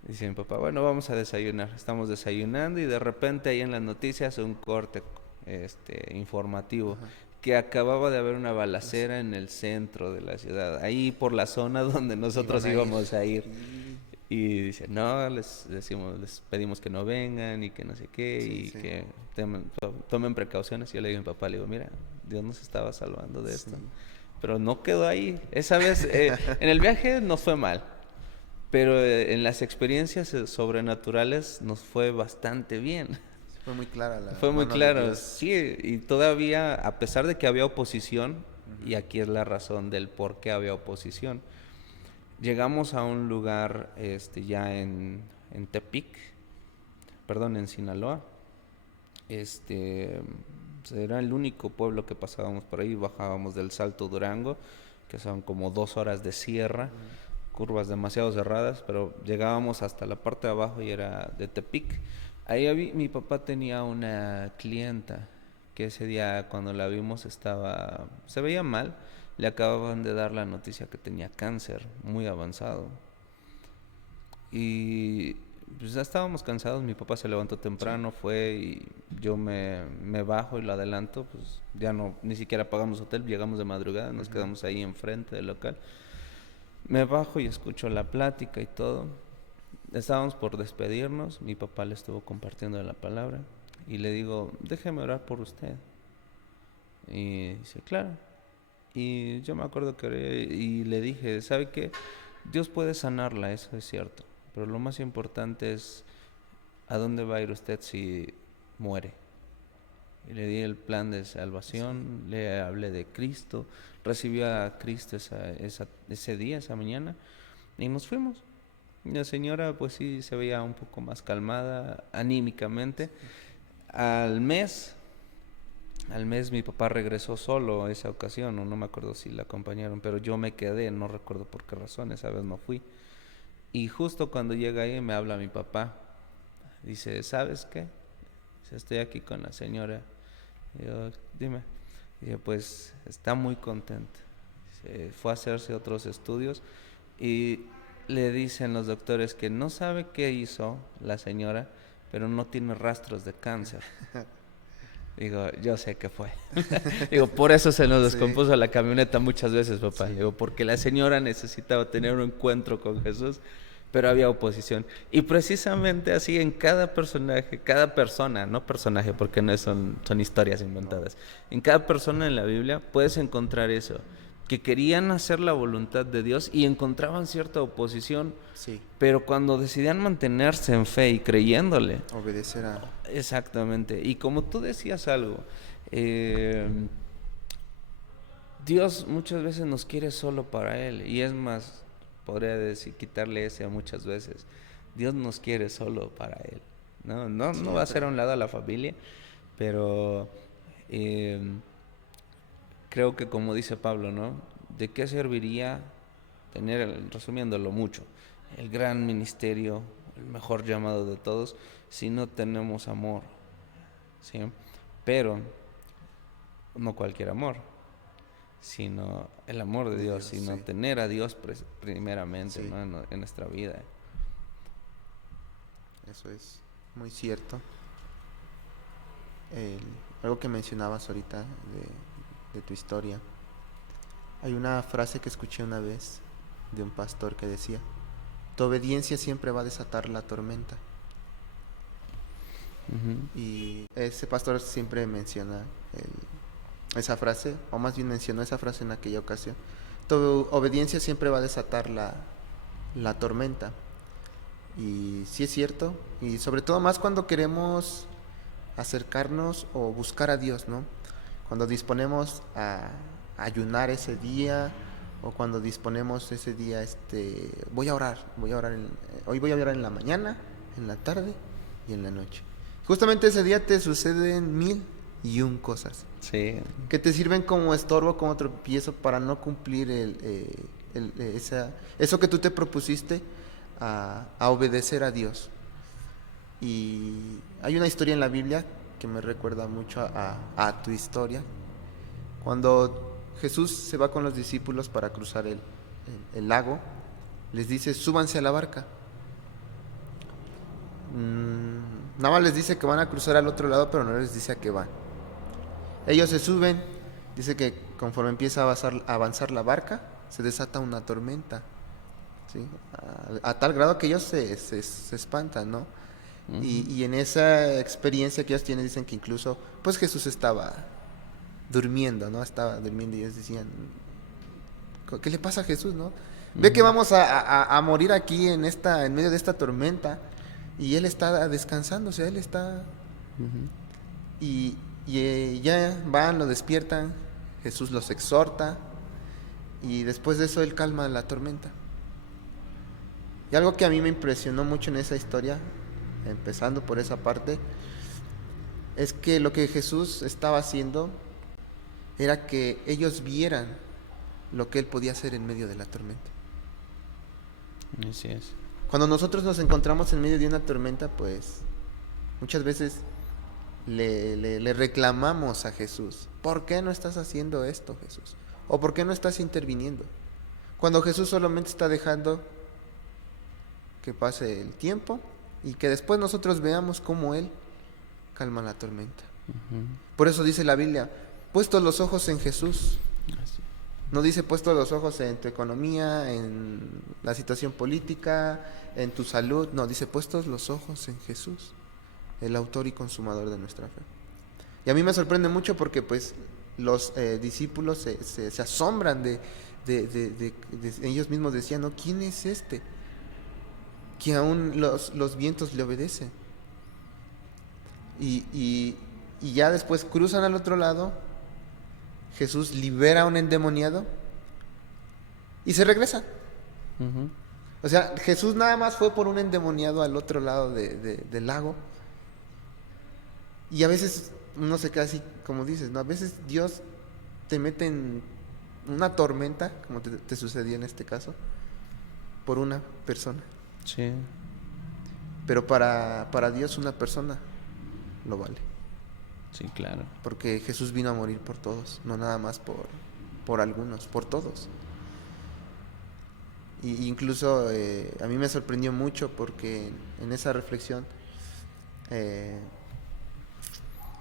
Dice mi papá, bueno, vamos a desayunar. Estamos desayunando y de repente ahí en las noticias un corte informativo que acababa de haber una balacera en el centro de la ciudad, ahí por la zona donde nosotros íbamos a ir. Y dice, no, les pedimos que no vengan y que no sé qué, que tomen precauciones. Y yo le digo a mi papá, le digo, mira, Dios nos estaba salvando de esto. Pero no quedó ahí. Esa vez, en el viaje nos fue mal, pero en las experiencias sobrenaturales nos fue bastante bien. Fue muy clara la Fue muy mano de claro, Dios. sí, y todavía, a pesar de que había oposición, y aquí es la razón del por qué había oposición, llegamos a un lugar ya en Tepic, perdón, en Sinaloa. Era el único pueblo que pasábamos por ahí, bajábamos del Salto Durango, que son como 2 horas de sierra, curvas demasiado cerradas, pero llegábamos hasta la parte de abajo y era de Tepic. Ahí mi papá tenía una clienta que ese día cuando la vimos se veía mal. Le acababan de dar la noticia que tenía cáncer muy avanzado. Y pues ya estábamos cansados, mi papá se levantó temprano, fue y yo me bajo y lo adelanto, pues ya no, ni siquiera pagamos hotel, llegamos de madrugada, nos quedamos ahí enfrente del local. Me bajo y escucho la plática y todo. Estábamos por despedirnos, mi papá le estuvo compartiendo la palabra y le digo, déjeme orar por usted. Y dice, claro. Y yo me acuerdo que oré y le dije, ¿sabe qué? Dios puede sanarla, eso es cierto, pero lo más importante es ¿a dónde va a ir usted si muere? Y le di el plan de salvación, le hablé de Cristo, recibió a Cristo ese día, esa mañana, y nos fuimos. Y la señora pues sí se veía un poco más calmada anímicamente. Al mes mi papá regresó solo esa ocasión, o no me acuerdo si la acompañaron, pero yo me quedé, no recuerdo por qué razón, esa vez no fui. Y justo cuando llega ahí me habla mi papá, dice, ¿sabes qué? Dice, estoy aquí con la señora. Y yo, dime. Dice, pues está muy contenta. Dice, fue a hacerse otros estudios y le dicen los doctores que no sabe qué hizo la señora, pero no tiene rastros de cáncer. Digo, yo sé qué fue. Digo, por eso se nos descompuso la camioneta muchas veces, papá. Digo, porque la señora necesitaba tener un encuentro con Jesús, pero había oposición. Y precisamente así en cada personaje, cada persona, no personaje porque no son historias inventadas, en cada persona en la Biblia puedes encontrar eso, que querían hacer la voluntad de Dios y encontraban cierta oposición, pero cuando decidían mantenerse en fe y creyéndole, obedecer a... Exactamente. Y como tú decías algo, Dios muchas veces nos quiere solo para Él. Y es más, podría decir, quitarle ese a muchas veces. Dios nos quiere solo para Él. No va a hacer a un lado a la familia, pero creo que como dice Pablo, ¿no? ¿De qué serviría tener, resumiéndolo mucho, el gran ministerio, el mejor llamado de todos, si no tenemos amor? ¿Sí? Pero no cualquier amor, sino el amor de Dios, sino tener a Dios primeramente, ¿no? en nuestra vida. Eso es muy cierto. Algo que mencionabas ahorita de tu historia, hay una frase que escuché una vez de un pastor que decía, tu obediencia siempre va a desatar la tormenta. Y ese pastor siempre menciona esa frase, o más bien mencionó esa frase en aquella ocasión. Tu obediencia siempre va a desatar la tormenta. Y sí es cierto, y sobre todo más cuando queremos acercarnos o buscar a Dios, ¿no? Cuando disponemos a ayunar ese día, o cuando disponemos ese día, hoy voy a orar en la mañana, en la tarde y en la noche. Justamente ese día te suceden 1001 cosas Sí, que te sirven como estorbo, como tropiezo para no cumplir eso que tú te propusiste a obedecer a Dios. Y hay una historia en la Biblia que me recuerda mucho a tu historia. Cuando Jesús se va con los discípulos para cruzar el lago, les dice, súbanse a la barca. Nada más les dice que van a cruzar al otro lado, pero no les dice a qué van. Ellos se suben, dice que conforme empieza a avanzar la barca, se desata una tormenta, ¿sí? A tal grado que ellos se espantan, ¿no? Y en esa experiencia que ellos tienen, dicen que incluso, pues Jesús estaba durmiendo, ¿no? Estaba durmiendo y ellos decían, ¿qué le pasa a Jesús, no? Ve que vamos a morir aquí en medio de esta tormenta, y él está descansando, o sea, él está... Y ya van, lo despiertan, Jesús los exhorta, y después de eso él calma la tormenta. Y algo que a mí me impresionó mucho en esa historia, empezando por esa parte, es que lo que Jesús estaba haciendo era que ellos vieran lo que él podía hacer en medio de la tormenta. así es. Cuando nosotros nos encontramos en medio de una tormenta, pues muchas veces le reclamamos a Jesús, ¿por qué no estás haciendo esto, Jesús? ¿O por qué no estás interviniendo? Cuando Jesús solamente está dejando que pase el tiempo y que después nosotros veamos cómo Él calma la tormenta. Por eso dice la Biblia, puestos los ojos en Jesús. Así. No dice puestos los ojos en tu economía, en la situación política, en tu salud. No, dice puestos los ojos en Jesús, el autor y consumador de nuestra fe. Y a mí me sorprende mucho porque pues los discípulos se asombran de ellos mismos decían, ¿no? ¿Quién es este? Que aún los vientos le obedecen. Y ya después cruzan al otro lado, Jesús libera a un endemoniado y se regresa. O sea, Jesús nada más fue por un endemoniado al otro lado del lago. Y a veces uno se queda así, como dices, ¿no? A veces Dios te mete en una tormenta, como te sucedió en este caso, por una persona. Sí. Pero para Dios una persona lo vale. Sí, claro. Porque Jesús vino a morir por todos, no nada más por algunos, por todos. Y incluso a mí me sorprendió mucho porque en esa reflexión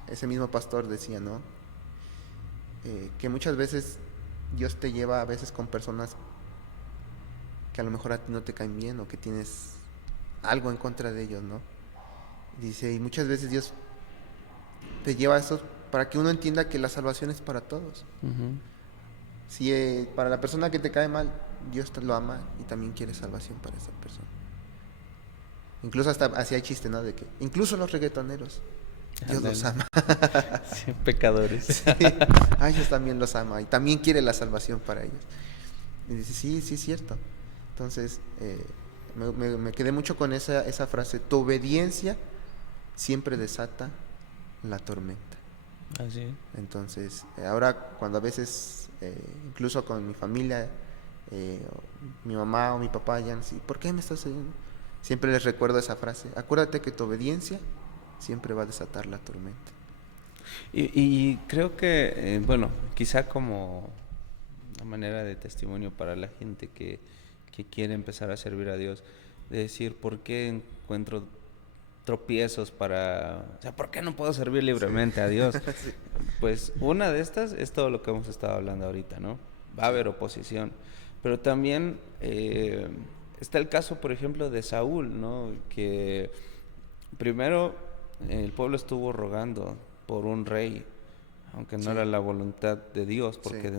ese mismo pastor decía, ¿no? Que muchas veces Dios te lleva a veces con personas que a lo mejor a ti no te caen bien o que tienes algo en contra de ellos, ¿no? Dice, y muchas veces Dios te lleva a eso para que uno entienda que la salvación es para todos. Si para la persona que te cae mal, Dios te lo ama y también quiere salvación para esa persona. Incluso hasta así hay chiste, ¿no? De que incluso los reggaetoneros, Dios los ama. Sí, pecadores. Sí, a ellos también los ama y también quiere la salvación para ellos. Y dice, sí, es cierto. Entonces, me quedé mucho con esa frase, tu obediencia siempre desata la tormenta. Así es. Entonces, ahora cuando a veces, incluso con mi familia, mi mamá o mi papá ya así, ¿por qué me estás oyendo? Siempre les recuerdo esa frase, acuérdate que tu obediencia siempre va a desatar la tormenta. Y creo que, bueno, quizá como una manera de testimonio para la gente que quiere empezar a servir a Dios, de decir, ¿por qué encuentro tropiezos o sea, ¿por qué no puedo servir libremente a Dios? Sí. Pues una de estas es todo lo que hemos estado hablando ahorita, ¿no? Va a haber oposición, pero también está el caso, por ejemplo, de Saúl, ¿no? Que primero el pueblo estuvo rogando por un rey aunque no Sí. era la voluntad de Dios, porque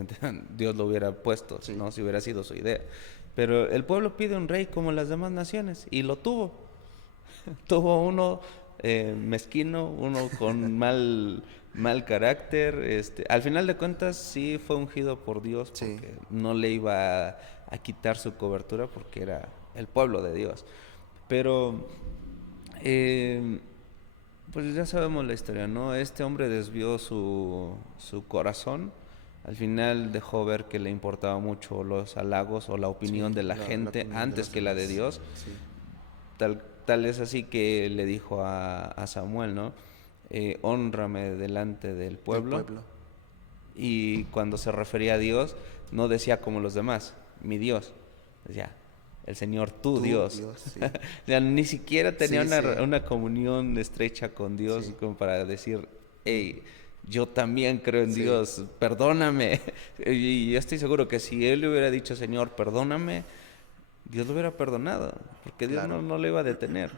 Dios lo hubiera puesto, Sí. ¿no? Si hubiera sido su idea. Pero el pueblo pide un rey como las demás naciones, y lo tuvo. Tuvo uno mezquino, uno con mal carácter. Al final de cuentas sí fue ungido por Dios, Sí. porque no le iba a quitar su cobertura, porque era el pueblo de Dios. Pero eh, pues ya sabemos la historia, ¿no? Este hombre desvió su corazón. Al final dejó ver que le importaba mucho los halagos o la opinión Sí, de la la gente opinión de antes los que la de demás. Dios. Sí. Tal es así que le dijo a Samuel, ¿no? Hónrame delante del Del pueblo. pueblo. Y cuando se refería a Dios, no decía como los demás, mi Dios. Decía, el Señor, tu Tú, Dios. Dios, sí. O sea, ni siquiera tenía Sí, sí. una comunión estrecha con Dios Sí. como para decir, hey, yo también creo en Sí. Dios, perdóname. Y yo estoy seguro que si él le hubiera dicho, Señor, perdóname, Dios lo hubiera perdonado, porque Dios Claro. no le iba a detener.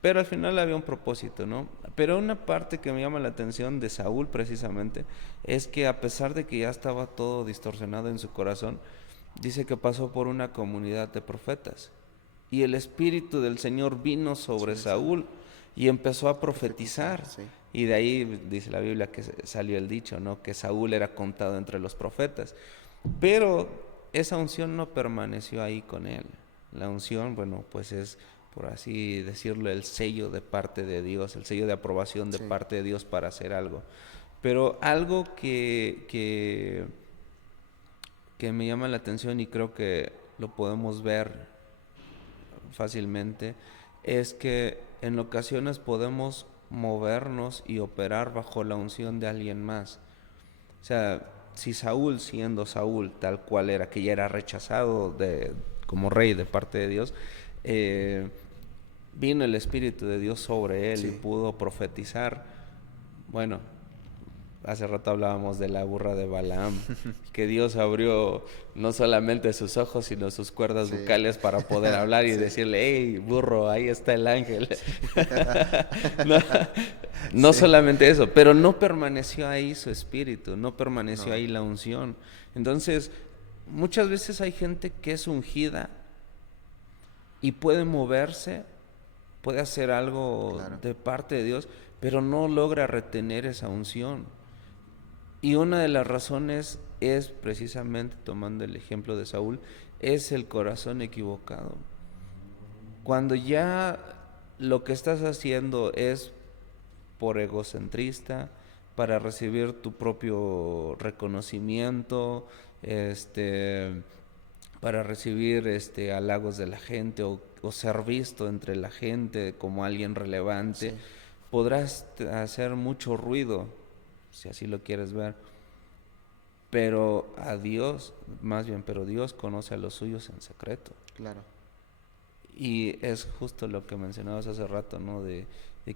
Pero al final había un propósito, ¿no? Pero una parte que me llama la atención de Saúl precisamente es que a pesar de que ya estaba todo distorsionado en su corazón, dice que pasó por una comunidad de profetas. Y el Espíritu del Señor vino sobre Sobre Saúl y empezó a profetizar. Sí. Y de ahí dice la Biblia que salió el dicho, ¿no? Que Saúl era contado entre los profetas. Pero esa unción no permaneció ahí con él. La unción, bueno, pues es, por así decirlo, el sello de parte de Dios, el sello de aprobación de Sí. parte de Dios para hacer algo. Pero algo que me llama la atención y creo que lo podemos ver fácilmente, es que en ocasiones podemos movernos y operar bajo la unción de alguien más. O sea, si Saúl, siendo Saúl tal cual era, que ya era rechazado como rey de parte de Dios, vino el Espíritu de Dios sobre él y Sí. pudo profetizar. Bueno, hace rato hablábamos de la burra de Balaam, que Dios abrió no solamente sus ojos, sino sus cuerdas Sí. vocales para poder hablar y Sí. decirle, hey, burro, ahí está el ángel. no, no Sí. solamente eso, pero no permaneció ahí su espíritu, no permaneció No. ahí la unción. Entonces, muchas veces hay gente que es ungida y puede moverse, puede hacer algo Claro. de parte de Dios, pero no logra retener esa unción. Y una de las razones es precisamente, tomando el ejemplo de Saúl, es el corazón equivocado. Cuando ya lo que estás haciendo es por egocentrista, para recibir tu propio reconocimiento, para recibir halagos de la gente o ser visto entre la gente como alguien relevante, Sí. podrás hacer mucho ruido, si así lo quieres ver. Pero a Dios, más bien, pero Dios conoce a los suyos en secreto. Claro. Y es justo lo que mencionabas hace rato, ¿no? De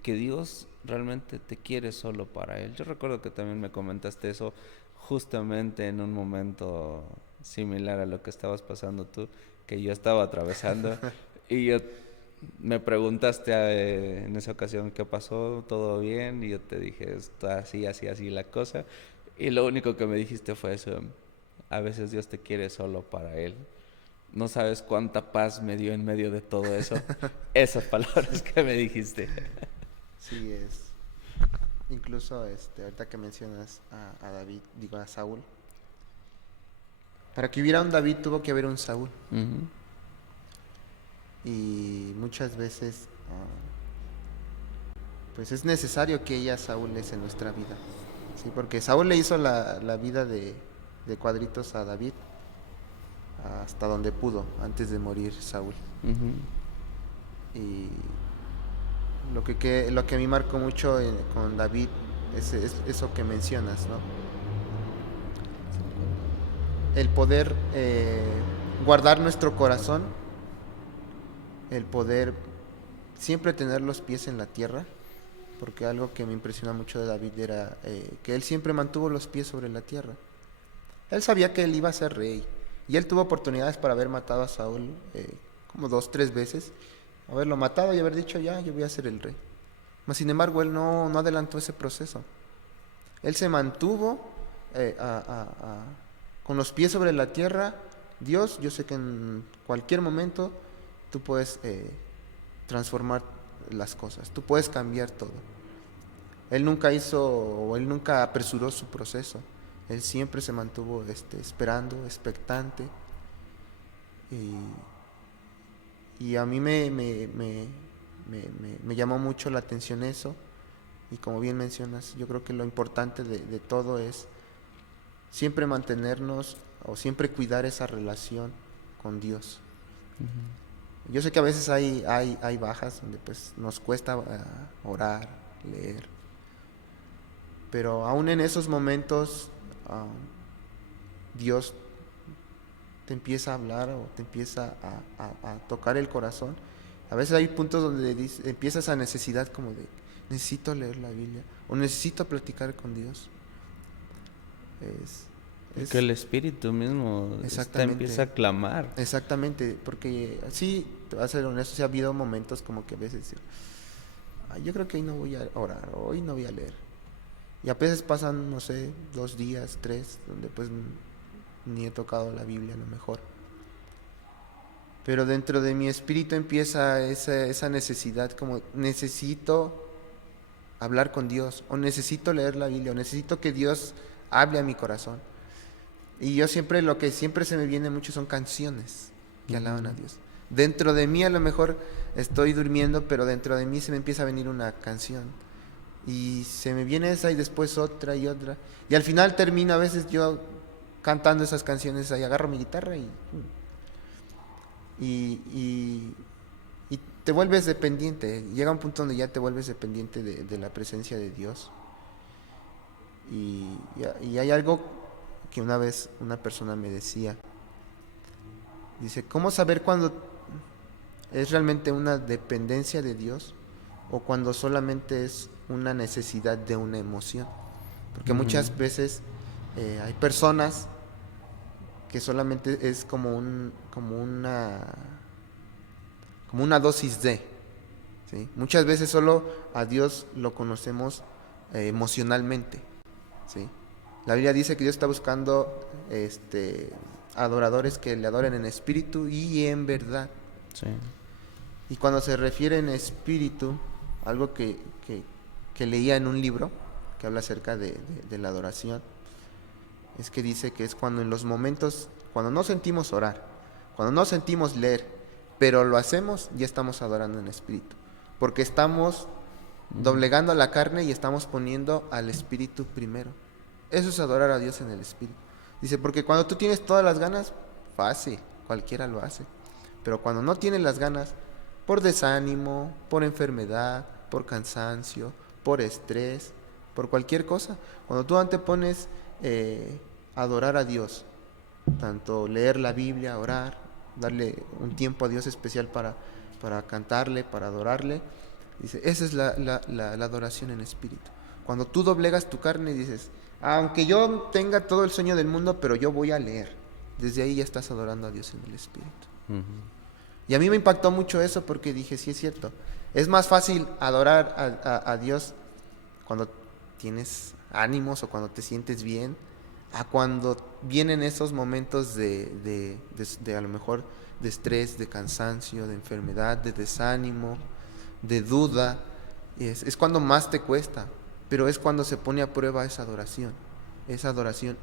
que Dios realmente te quiere solo para Él. Yo recuerdo que también me comentaste eso justamente en un momento similar a lo que estabas pasando tú, que yo estaba atravesando. Y me preguntaste en esa ocasión qué pasó, todo bien, y yo te dije, está así, así, así la cosa. Y lo único que me dijiste fue eso, a veces Dios te quiere solo para Él. No sabes cuánta paz me dio en medio de todo eso, esas palabras que me dijiste. Sí, es. Incluso ahorita que mencionas a David, digo a Saúl. Para que hubiera un David tuvo que haber un Saúl. Ujú. Y muchas veces pues es necesario que haya Saúles en nuestra vida. Sí, porque Saúl le hizo la vida de cuadritos a David hasta donde pudo antes de morir Saúl. Ujú. Y lo que a mí marcó mucho con David es eso que mencionas, ¿no? El poder guardar nuestro corazón, el poder siempre tener los pies en la tierra, porque algo que me impresiona mucho de David era que él siempre mantuvo los pies sobre la tierra. Él sabía que él iba a ser rey, y él tuvo oportunidades para haber matado a Saúl como 2, 3 veces, haberlo matado y haber dicho, ya, yo voy a ser el rey. Mas, sin embargo, él no adelantó ese proceso. Él se mantuvo con los pies sobre la tierra. Dios, yo sé que en cualquier momento tú puedes transformar las cosas, tú puedes cambiar todo. Él nunca apresuró su proceso. Él siempre se mantuvo esperando, expectante. Y a mí me llamó mucho la atención eso. Y como bien mencionas, yo creo que lo importante de todo es siempre mantenernos o siempre cuidar esa relación con Dios. Yo sé que a veces hay bajas donde pues nos cuesta orar, leer, pero aún en esos momentos Dios te empieza a hablar o te empieza a tocar el corazón. A veces hay puntos donde empieza esa necesidad como de necesito leer la Biblia o necesito platicar con Dios. Que el Espíritu mismo empieza a clamar. Exactamente, porque sí, te voy a ser honesto, sí ha habido momentos como que a veces yo creo que hoy no voy a orar, hoy no voy a leer. Y a veces pasan, no sé, 2 días, 3, donde pues ni he tocado la Biblia a lo mejor. Pero dentro de mi espíritu empieza esa necesidad, como necesito hablar con Dios, o necesito leer la Biblia, o necesito que Dios hable a mi corazón. Y yo siempre, lo que siempre se me viene mucho son canciones que alaban a Dios. Dentro de mí a lo mejor estoy durmiendo, pero dentro de mí se me empieza a venir una canción. Y se me viene esa y después otra y otra. Y al final termino a veces yo cantando esas canciones, ahí agarro mi guitarra y te vuelves dependiente. Llega un punto donde ya te vuelves dependiente de la presencia de Dios. Y hay algo que una vez una persona me decía. Dice, ¿cómo saber cuándo es realmente una dependencia de Dios o cuando solamente es una necesidad de una emoción? Porque muchas veces hay personas que solamente es como una dosis de, ¿sí? Muchas veces solo a Dios lo conocemos emocionalmente, ¿sí? La Biblia dice que Dios está buscando adoradores que le adoren en espíritu y en verdad. Sí. Y cuando se refiere en espíritu, algo que leía en un libro que habla acerca de la adoración, es que dice que es cuando en los momentos, cuando no sentimos orar, cuando no sentimos leer, pero lo hacemos, ya estamos adorando en espíritu. Porque estamos doblegando a la carne y estamos poniendo al espíritu primero. Eso es adorar a Dios en el espíritu. Dice, porque cuando tú tienes todas las ganas, fácil, cualquiera lo hace. Pero cuando no tienes las ganas, por desánimo, por enfermedad, por cansancio, por estrés, por cualquier cosa, cuando tú antepones adorar a Dios, tanto leer la Biblia, orar, darle un tiempo a Dios especial para cantarle, para adorarle, dice, esa es la adoración en espíritu. Cuando tú doblegas tu carne y dices, aunque yo tenga todo el sueño del mundo, pero yo voy a leer, desde ahí ya estás adorando a Dios en el espíritu. Y a mí me impactó mucho eso porque dije, sí es cierto, es más fácil adorar a Dios cuando tienes ánimos o cuando te sientes bien, a cuando vienen esos momentos de a lo mejor de estrés, de cansancio, de enfermedad, de desánimo, de duda. Es cuando más te cuesta, pero es cuando se pone a prueba esa adoración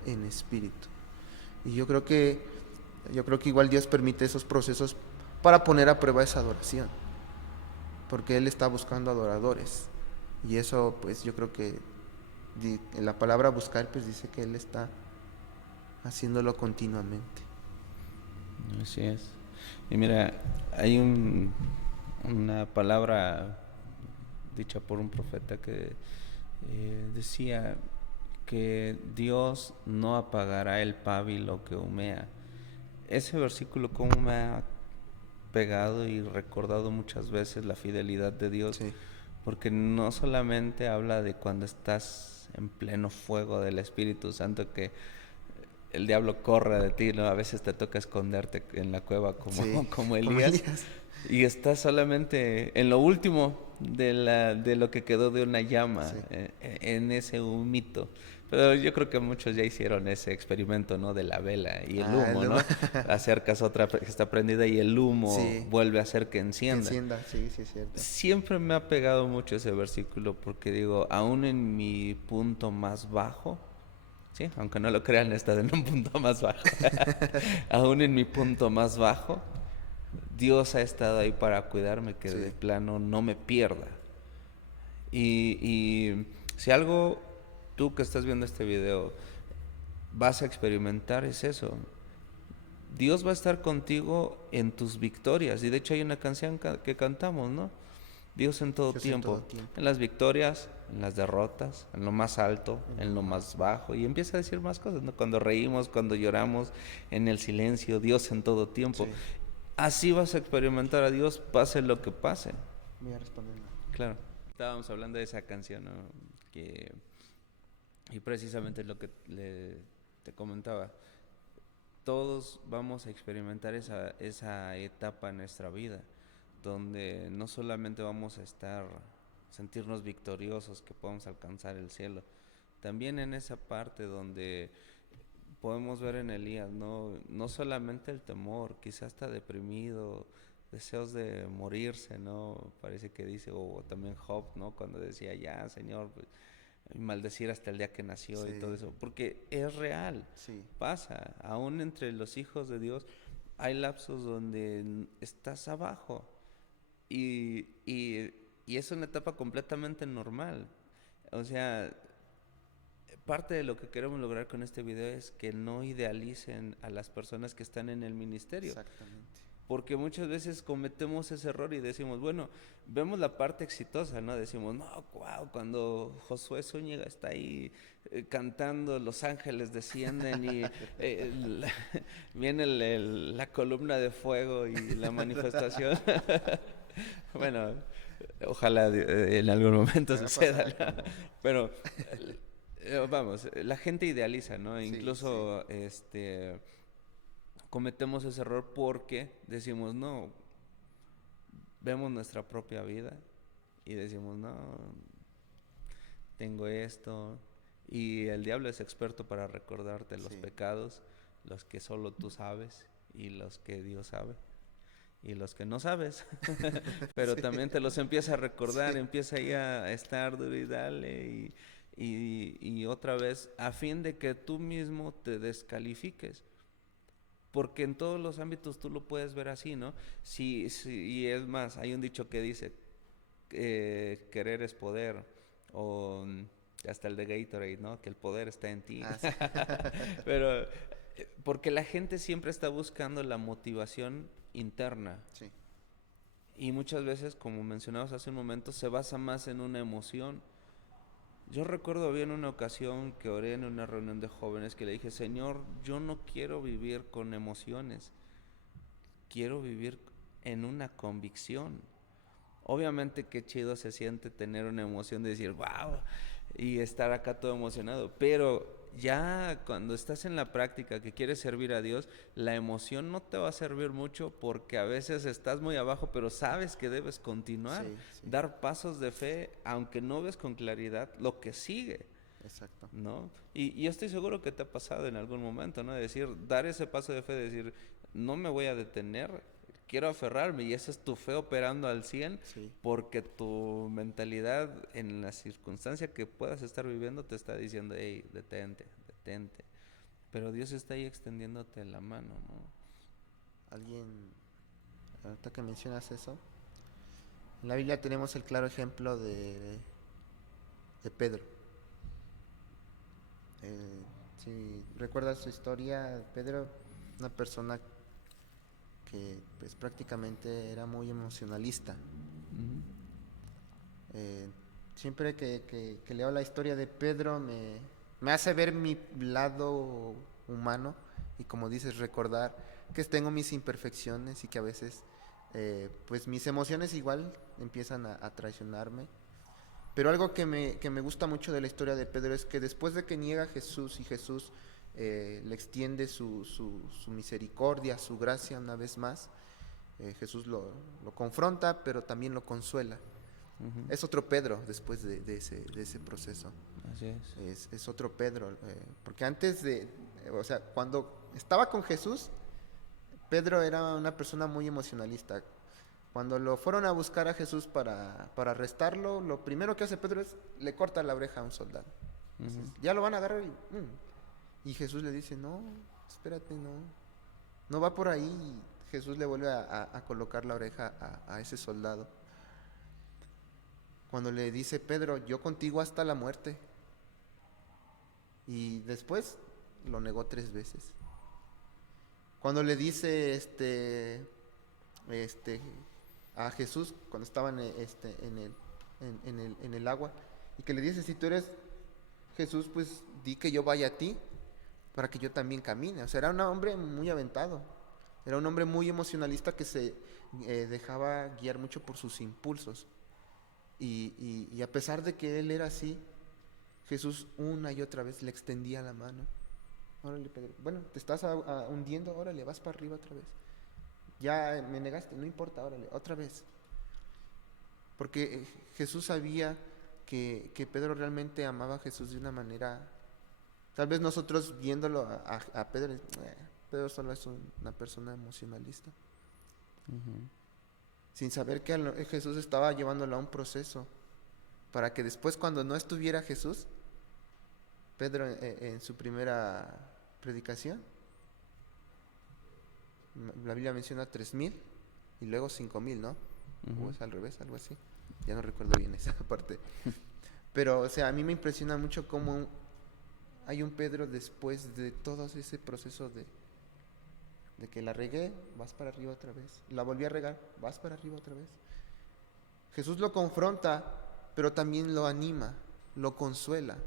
en espíritu. Y yo creo que igual Dios permite esos procesos para poner a prueba esa adoración, porque Él está buscando adoradores. Y eso pues yo creo que en la palabra buscar pues dice que Él está haciéndolo continuamente. Así es. Y mira, hay una palabra dicha por un profeta que decía que Dios no apagará el pábilo que humea. Ese versículo como me ha pegado y recordado muchas veces la fidelidad de Dios, sí. Porque no solamente habla de cuando estás en pleno fuego del Espíritu Santo que el diablo corre de ti, ¿no? A veces te toca esconderte en la cueva como Elías. Y estás solamente en lo último de lo que quedó de una llama Sí. en ese humito. Pero yo creo que muchos ya hicieron ese experimento, ¿no? De la vela y el Ah, humo, el ¿no? humo. Acercas otra que está prendida y el humo Sí. vuelve a hacer que Que encienda. encienda, sí, sí, es cierto. Siempre me ha pegado mucho ese versículo porque digo, aún en mi punto más bajo, sí, aunque no lo crean, he estado en un punto más bajo, aún en mi punto más bajo, Dios ha estado ahí para cuidarme, que de Sí, plano no me pierda. Y si algo tú que estás viendo este video vas a experimentar es eso. Dios va a estar contigo en tus victorias. Y de hecho hay una canción que cantamos, ¿no? Dios en todo Dios en todo tiempo. tiempo. En las victorias, en las derrotas, en lo más alto, En en lo lo más más bajo. Y empieza a decir más cosas, ¿no? Cuando reímos, cuando lloramos, en el silencio, Dios en todo tiempo. Sí. Así vas a experimentar a Dios, pase lo que pase. Voy a responder. Claro. Estábamos hablando de esa canción, ¿no? Que, y precisamente lo que te comentaba. Todos vamos a experimentar esa etapa en nuestra vida, donde no solamente vamos a sentirnos victoriosos, que podamos alcanzar el cielo, también en esa parte donde podemos ver en Elías, no solamente el temor, quizás está deprimido, deseos de morirse, ¿no? Parece que dice, o también Job, ¿no? Cuando decía, ya, Señor, pues, maldecir hasta el día que nació y Sí. todo eso, porque es real, Sí. pasa, aún entre los hijos de Dios hay lapsos donde estás abajo y es una etapa completamente normal, o sea, parte de lo que queremos lograr con este video es que no idealicen a las personas que están en el ministerio. Exactamente. Porque muchas veces cometemos ese error y decimos, bueno, vemos la parte exitosa, ¿no? Decimos, no, wow, cuando Josué Zúñiga está ahí cantando, los ángeles descienden y viene la columna de fuego y la manifestación. Bueno, ojalá en algún momento Pero suceda, pasará ¿no? con- Pero vamos, la gente idealiza, ¿no? Sí, Incluso cometemos ese error porque decimos, no, vemos nuestra propia vida y decimos, no, tengo esto. Y el diablo es experto para recordarte los Sí. pecados, los que solo tú sabes y los que Dios sabe. Y los que no sabes, pero Sí. también te los empieza a recordar, Sí. empieza ahí a estar duro y dale y otra vez, a fin de que tú mismo te descalifiques. Porque en todos los ámbitos tú lo puedes ver así, ¿no? Y es más, hay un dicho que dice, querer es poder, o hasta el de Gatorade, ¿no? Que el poder está en ti. Ah, sí. Pero, porque la gente siempre está buscando la motivación interna. Sí. Y muchas veces, como mencionabas hace un momento, se basa más en una emoción. Yo recuerdo bien una ocasión que oré en una reunión de jóvenes que le dije, Señor, yo no quiero vivir con emociones, quiero vivir en una convicción. Obviamente qué chido se siente tener una emoción de decir, wow, y estar acá todo emocionado, pero ya cuando estás en la práctica que quieres servir a Dios, la emoción no te va a servir mucho porque a veces estás muy abajo, pero sabes que debes continuar, Sí, sí. dar pasos de fe, aunque no ves con claridad lo que sigue, Exacto. ¿no? Y yo estoy seguro que te ha pasado en algún momento, ¿no? De decir, dar ese paso de fe, de decir, no me voy a detener, quiero aferrarme, y esa es tu fe operando al 100, Sí. porque tu mentalidad en la circunstancia que puedas estar viviendo te está diciendo, hey, detente, detente. Pero Dios está ahí extendiéndote la mano, ¿no? Alguien, ahorita que mencionas eso, en la Biblia tenemos el claro ejemplo de Pedro. Si recuerdas su historia, Pedro, una persona que pues prácticamente era muy emocionalista. Ujú. Siempre que leo la historia de Pedro me hace ver mi lado humano y, como dices, recordar que tengo mis imperfecciones y que a veces pues mis emociones igual empiezan a traicionarme. Pero algo que me gusta mucho de la historia de Pedro es que después de que niega a Jesús y Jesús le extiende su misericordia, su gracia una vez más, Jesús lo confronta, pero también lo consuela. Ujú. Es otro Pedro después de ese proceso. Así es. Es otro Pedro. Porque antes o sea, cuando estaba con Jesús, Pedro era una persona muy emocionalista. Cuando lo fueron a buscar a Jesús para arrestarlo, lo primero que hace Pedro es le corta la oreja a un soldado. Entonces, Ujú. ya lo van a agarrar y Jesús le dice, no, espérate, no va por ahí. Y Jesús le vuelve a colocar la oreja a ese soldado. Cuando le dice Pedro, yo contigo hasta la muerte. Y después lo negó 3 veces. Cuando le dice a Jesús, cuando estaban en el agua, y que le dice, si tú eres Jesús, pues di que yo vaya a ti, para que yo también camine. O sea, era un hombre muy aventado. Era un hombre muy emocionalista que se dejaba guiar mucho por sus impulsos. Y a pesar de que él era así, Jesús una y otra vez le extendía la mano. Órale, Pedro. Bueno, te estás hundiendo, órale, vas para arriba otra vez. Ya me negaste, no importa, órale, otra vez. Porque Jesús sabía que Pedro realmente amaba a Jesús de una manera. Tal vez nosotros viéndolo a Pedro, Pedro solo es una persona emocionalista. Ujú. Sin saber que Jesús estaba llevándolo a un proceso. Para que después, cuando no estuviera Jesús, Pedro en su primera predicación, la Biblia menciona 3,000 y luego 5,000, ¿no? Ujú. O es al revés, algo así. Ya no recuerdo bien esa parte. Pero, o sea, a mí me impresiona mucho cómo hay un Pedro después de todo ese proceso de que la regué, vas para arriba otra vez. La volví a regar, vas para arriba otra vez. Jesús lo confronta, pero también lo anima, lo consuela.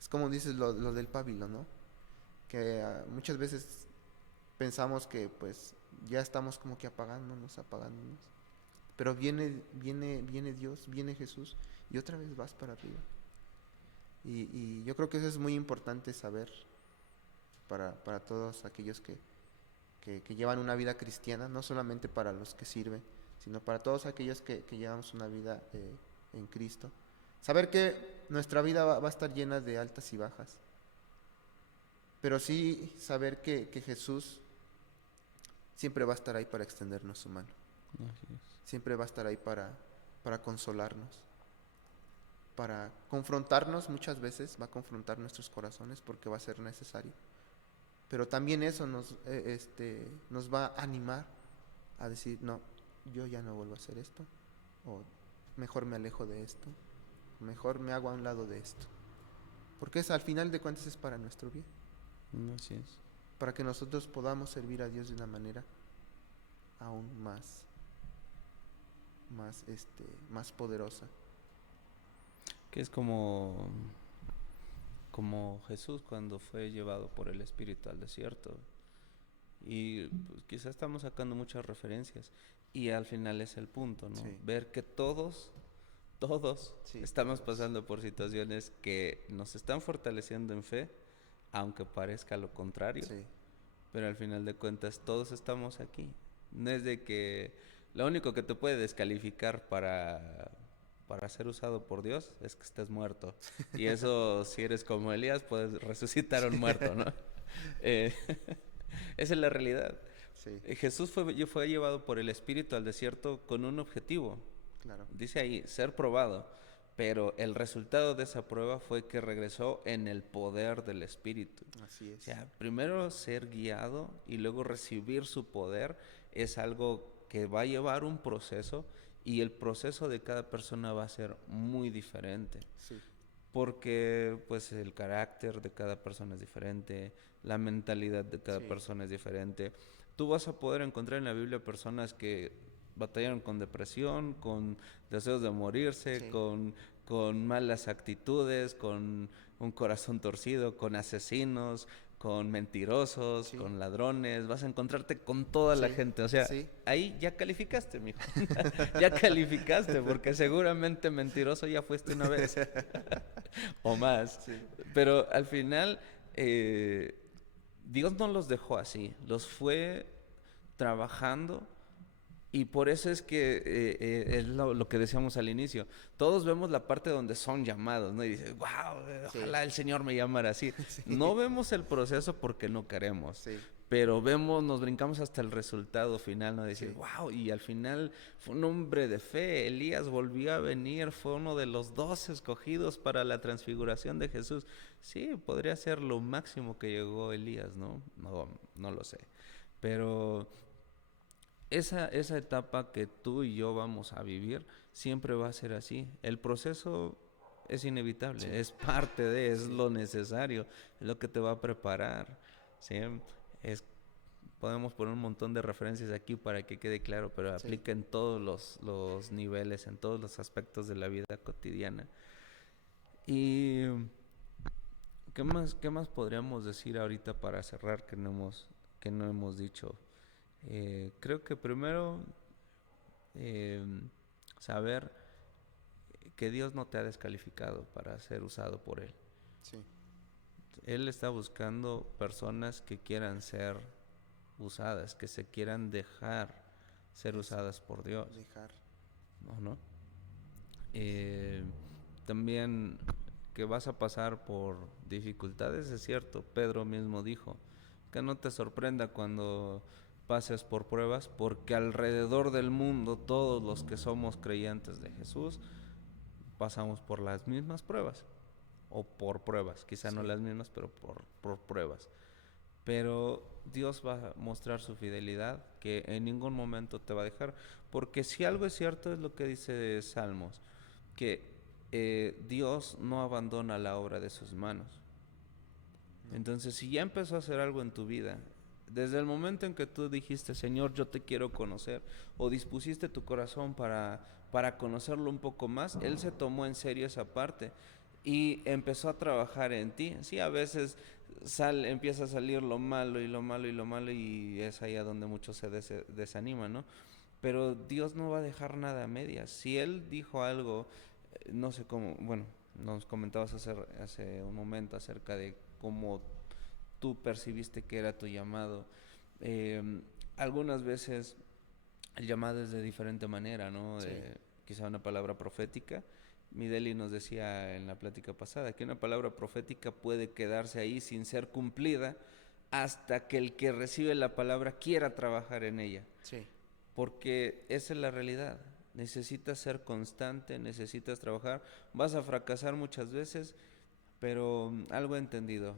Es como dices lo del pábilo, ¿no? Que muchas veces pensamos que pues ya estamos como que apagándonos. Pero viene Dios, viene Jesús y otra vez vas para arriba. Y yo creo que eso es muy importante saber para todos aquellos que llevan una vida cristiana, no solamente para los que sirven, sino para todos aquellos que llevamos una vida en Cristo. Saber que nuestra vida va a estar llena de altas y bajas, pero sí saber que Jesús siempre va a estar ahí para extendernos su mano. Así es. Siempre va a estar ahí para consolarnos, para confrontarnos. Muchas veces va a confrontar nuestros corazones porque va a ser necesario. Pero también eso nos va a animar a decir, no, yo ya no vuelvo a hacer esto, o mejor me alejo de esto, mejor me hago a un lado de esto. Porque al final de cuentas es para nuestro bien, Así es. para que nosotros podamos servir a Dios de una manera aún más poderosa. Que es como Jesús cuando fue llevado por el Espíritu al desierto. Y pues, quizás estamos sacando muchas referencias. Y al final es el punto, ¿no? Sí. Ver que todos Sí, estamos todos. pasando por situaciones que nos están fortaleciendo en fe, aunque parezca lo contrario. Sí, Pero al final de cuentas todos estamos aquí. No es de que lo único que te puede descalificar para ser usado por Dios es que estés muerto. Y eso, si eres como Elías, puedes resucitar a un muerto, ¿no? Eh, esa es la realidad. sí, Jesús fue llevado por el Espíritu al desierto con un objetivo. claro. Dice ahí, ser probado. Pero el resultado de esa prueba fue que regresó en el poder del Espíritu. Así O es. sea, primero ser guiado y luego recibir su poder es algo que va a llevar un proceso y el proceso de cada persona va a ser muy diferente. Sí, Porque pues el carácter de cada persona es diferente, la mentalidad de cada Sí. persona es diferente. Tú vas a poder encontrar en la Biblia personas que batallaron con depresión, con deseos de morirse, Sí. con malas actitudes, con un corazón torcido, con asesinos, con mentirosos, Sí. con ladrones. Vas a encontrarte con toda la Sí, gente. O sea, sí. ahí ya calificaste, mijo. Ya calificaste, porque seguramente mentiroso ya fuiste una vez. O más. Sí. Pero al final, Dios no los dejó así. Los fue trabajando Y por eso es que es lo que decíamos al inicio. Todos vemos la parte donde son llamados, ¿no? Y dices, wow, Sí. ojalá el Señor me llamara así. Sí. No vemos el proceso porque no queremos. Sí. Pero nos brincamos hasta el resultado final, ¿no? Decir, Sí. wow, y al final fue un hombre de fe. Elías volvió a venir, fue uno de los 12 escogidos para la transfiguración de Jesús. Sí, podría ser lo máximo que llegó Elías, ¿no? No lo sé. Pero esa etapa que tú y yo vamos a vivir siempre va a ser así. El proceso es inevitable, Sí. es parte de, es Sí. lo necesario, es lo que te va a preparar, ¿sí? Podemos poner un montón de referencias aquí para que quede claro, pero Sí. aplica en todos los niveles, en todos los aspectos de la vida cotidiana. Y ¿qué más podríamos decir ahorita para cerrar que no hemos dicho? Creo que primero eh, saber que Dios no te ha descalificado para ser usado por Él. Sí. Él está buscando personas que quieran ser usadas, que se quieran dejar ser usadas por Dios. Dejar. ¿No? También que vas a pasar por dificultades, es cierto. Pedro mismo dijo que no te sorprenda cuando pases por pruebas, porque alrededor del mundo todos los que somos creyentes de Jesús pasamos por las mismas pruebas, o por pruebas, quizá Sí. no las mismas, pero por pruebas. Pero Dios va a mostrar su fidelidad, que en ningún momento te va a dejar, porque si algo es cierto es lo que dice Salmos, que Dios no abandona la obra de sus manos. Entonces, si ya empezó a hacer algo en tu vida, desde el momento en que tú dijiste, Señor, yo te quiero conocer, o dispusiste tu corazón para conocerlo un poco más, Él se tomó en serio esa parte y empezó a trabajar en ti. Sí, a veces empieza a salir lo malo y lo malo y lo malo, y es ahí a donde muchos se desaniman, ¿no? Pero Dios no va a dejar nada a medias. Si Él dijo algo, no sé cómo, bueno, nos comentabas hace un momento acerca de cómo tú percibiste que era tu llamado. Algunas veces el llamado es de diferente manera, ¿no? Sí. Quizá una palabra profética. Mideli nos decía en la plática pasada que una palabra profética puede quedarse ahí sin ser cumplida hasta que el que recibe la palabra quiera trabajar en ella. Sí. Porque esa es la realidad. Necesitas ser constante, necesitas trabajar. Vas a fracasar muchas veces, pero algo he entendido.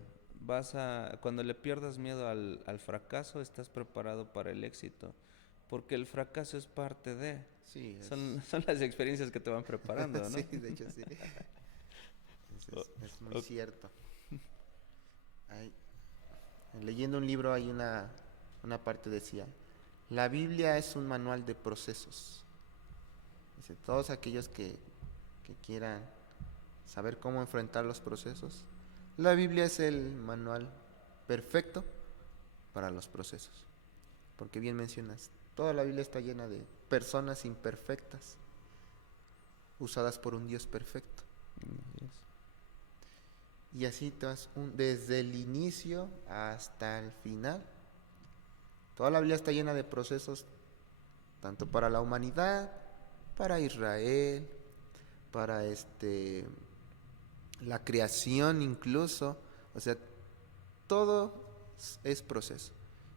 Cuando le pierdas miedo al fracaso, estás preparado para el éxito. Porque el fracaso es parte de. Sí. Son las experiencias que te van preparando, ¿no? Sí, de hecho sí. Es muy cierto. Leyendo un libro hay una parte decía, la Biblia es un manual de procesos. Dice, todos aquellos que quieran saber cómo enfrentar los procesos, la Biblia es el manual perfecto para los procesos. Porque bien mencionas, toda la Biblia está llena de personas imperfectas, usadas por un Dios perfecto. Y así te vas desde el inicio hasta el final. Toda la Biblia está llena de procesos, tanto para la humanidad, para Israel, para la creación incluso. O sea, todo es proceso.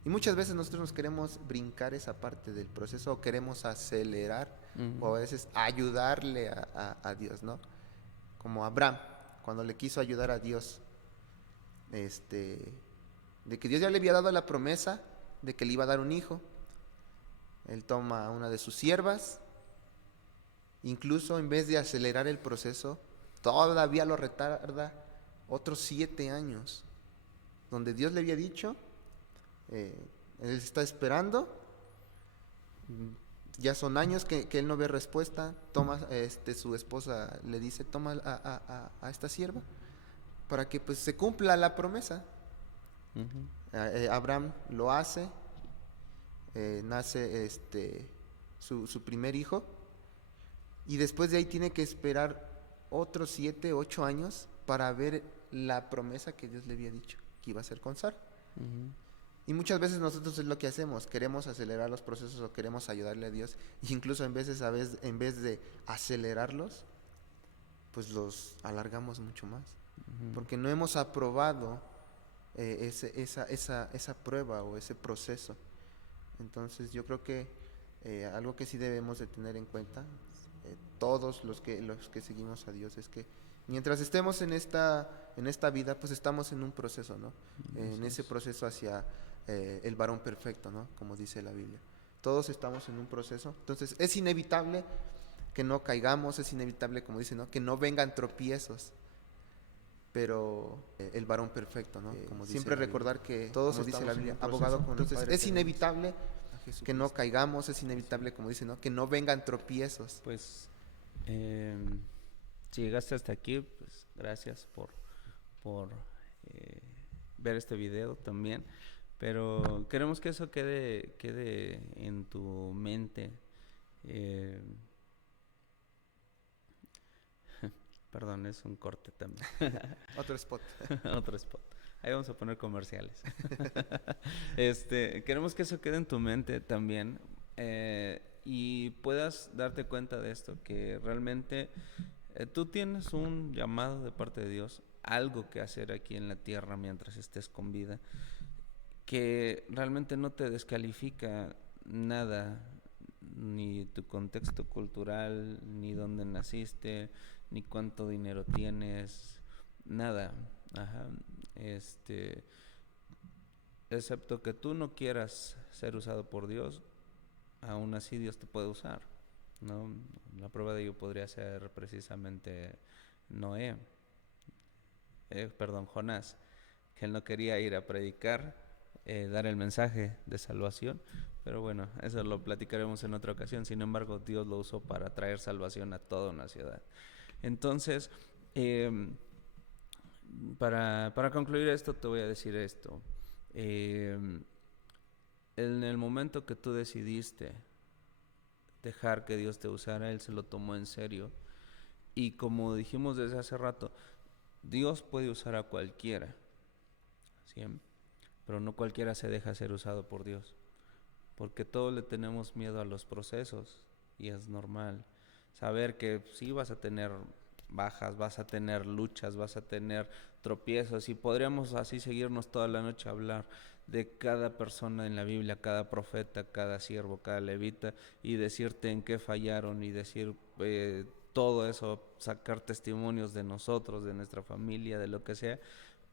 Y muchas veces nosotros nos queremos brincar esa parte del proceso, o queremos acelerar, o a veces ayudarle a Dios, ¿no? Como Abraham, cuando le quiso ayudar a Dios, de que Dios ya le había dado la promesa de que le iba a dar un hijo. Él toma a una de sus siervas, incluso en vez de acelerar el proceso, todavía lo retarda otros 7 años, donde Dios le había dicho, él está esperando, ya son años que él no ve respuesta. Toma, su esposa le dice, toma a esta sierva para que pues se cumpla la promesa. Abraham lo hace, nace su primer hijo, y después de ahí tiene que esperar otros 7, 8 años para ver la promesa que Dios le había dicho que iba a hacer con Sara. Y muchas veces nosotros es lo que hacemos, queremos acelerar los procesos o queremos ayudarle a Dios, y incluso en vez de acelerarlos, pues los alargamos mucho más, porque no hemos aprobado esa prueba o ese proceso. Entonces yo creo que algo que sí debemos de tener en cuenta, todos los que seguimos a Dios, es que mientras estemos en esta vida, pues estamos en un proceso, ¿no? En ese proceso hacia el varón perfecto, ¿no? Como dice la Biblia. Todos estamos en un proceso. Entonces es inevitable que no caigamos, es inevitable, como dice, ¿no? Que no vengan tropiezos. Pero el varón perfecto, ¿no? Como siempre recordar que todos, como dice la Biblia, abogado con entonces es inevitable que no caigamos, es inevitable, como dice, ¿no? Que no vengan tropiezos. Pues si llegaste hasta aquí, pues gracias por ver este video también. Pero queremos que eso quede en tu mente. Eh, Perdón, es un corte también. Otro spot. Otro spot. Ahí vamos a poner comerciales. Queremos que eso quede en tu mente también, y puedas darte cuenta de esto, que realmente tú tienes un llamado de parte de Dios, algo que hacer aquí en la tierra mientras estés con vida, que realmente no te descalifica nada, ni tu contexto cultural, ni dónde naciste, ni cuánto dinero tienes, nada. Ajá. Excepto que tú no quieras ser usado por Dios, aún así Dios te puede usar, ¿no? La prueba de ello podría ser precisamente Noé, Jonás, que él no quería ir a predicar, dar el mensaje de salvación, pero bueno, eso lo platicaremos en otra ocasión. Sin embargo, Dios lo usó para traer salvación a toda una ciudad. Entonces, para concluir esto, te voy a decir esto. En el momento que tú decidiste dejar que Dios te usara, Él se lo tomó en serio. Y como dijimos desde hace rato, Dios puede usar a cualquiera, ¿sí? Pero no cualquiera se deja ser usado por Dios, porque todos le tenemos miedo a los procesos, y es normal saber que sí vas a tener bajas, vas a tener luchas, vas a tener tropiezos, y podríamos así seguirnos toda la noche a hablar de cada persona en la Biblia, cada profeta, cada siervo, cada levita, y decirte en qué fallaron, y decir todo eso, sacar testimonios de nosotros, de nuestra familia, de lo que sea,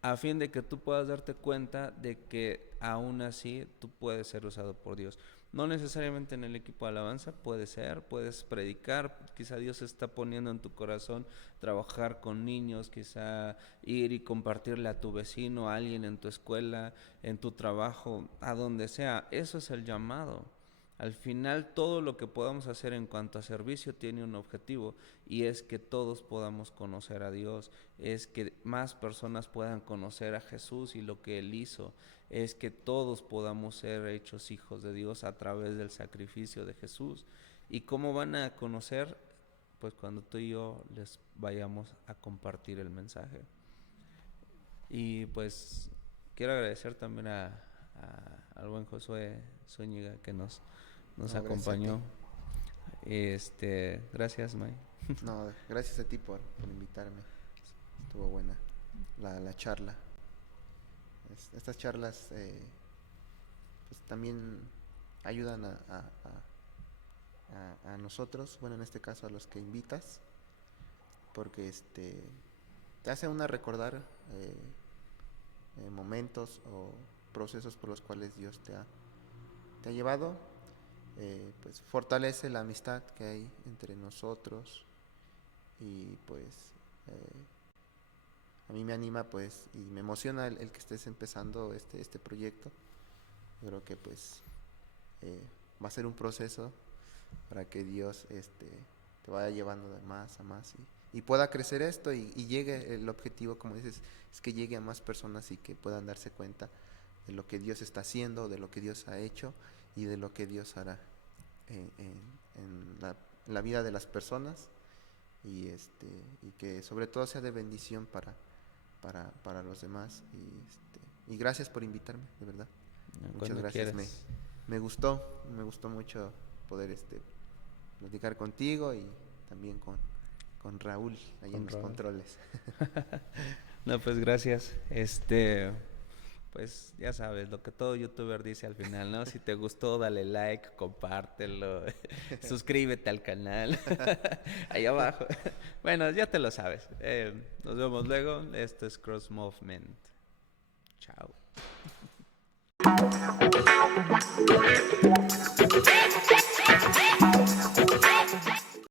a fin de que tú puedas darte cuenta de que aún así tú puedes ser usado por Dios. No necesariamente en el equipo de alabanza, puedes predicar, quizá Dios está poniendo en tu corazón trabajar con niños, quizá ir y compartirle a tu vecino, a alguien en tu escuela, en tu trabajo, a donde sea. Eso es el llamado. Al final, todo lo que podamos hacer en cuanto a servicio tiene un objetivo, y es que todos podamos conocer a Dios, es que más personas puedan conocer a Jesús y lo que Él hizo, es que todos podamos ser hechos hijos de Dios a través del sacrificio de Jesús. ¿Y cómo van a conocer? Pues cuando tú y yo les vayamos a compartir el mensaje. Y pues quiero agradecer también al buen Josué Zúñiga, que nos acompañó. Gracias, May. No, gracias a ti por invitarme. Estuvo buena la charla. Estas charlas pues también ayudan a nosotros, bueno, en este caso a los que invitas, porque te hace recordar momentos o procesos por los cuales Dios te ha llevado. Pues fortalece la amistad que hay entre nosotros, y pues a mí me anima, pues, y me emociona el que estés empezando este proyecto. Yo creo que pues va a ser un proceso para que Dios te vaya llevando de más a más, y pueda crecer esto, y llegue el objetivo, como dices, es que llegue a más personas y que puedan darse cuenta de lo que Dios está haciendo, de lo que Dios ha hecho y de lo que Dios hará en la vida de las personas, y que sobre todo sea de bendición para los demás, y gracias por invitarme, de verdad. Muchas Cuando gracias. quieras. Me gustó mucho poder platicar contigo y también con Raúl ahí Con en los Raúl. controles. No, pues gracias. Pues ya sabes, lo que todo youtuber dice al final, ¿no? Si te gustó, dale like, compártelo, suscríbete al canal, ahí abajo. Bueno, ya te lo sabes. Nos vemos luego. Esto es Cross Movement. Chao.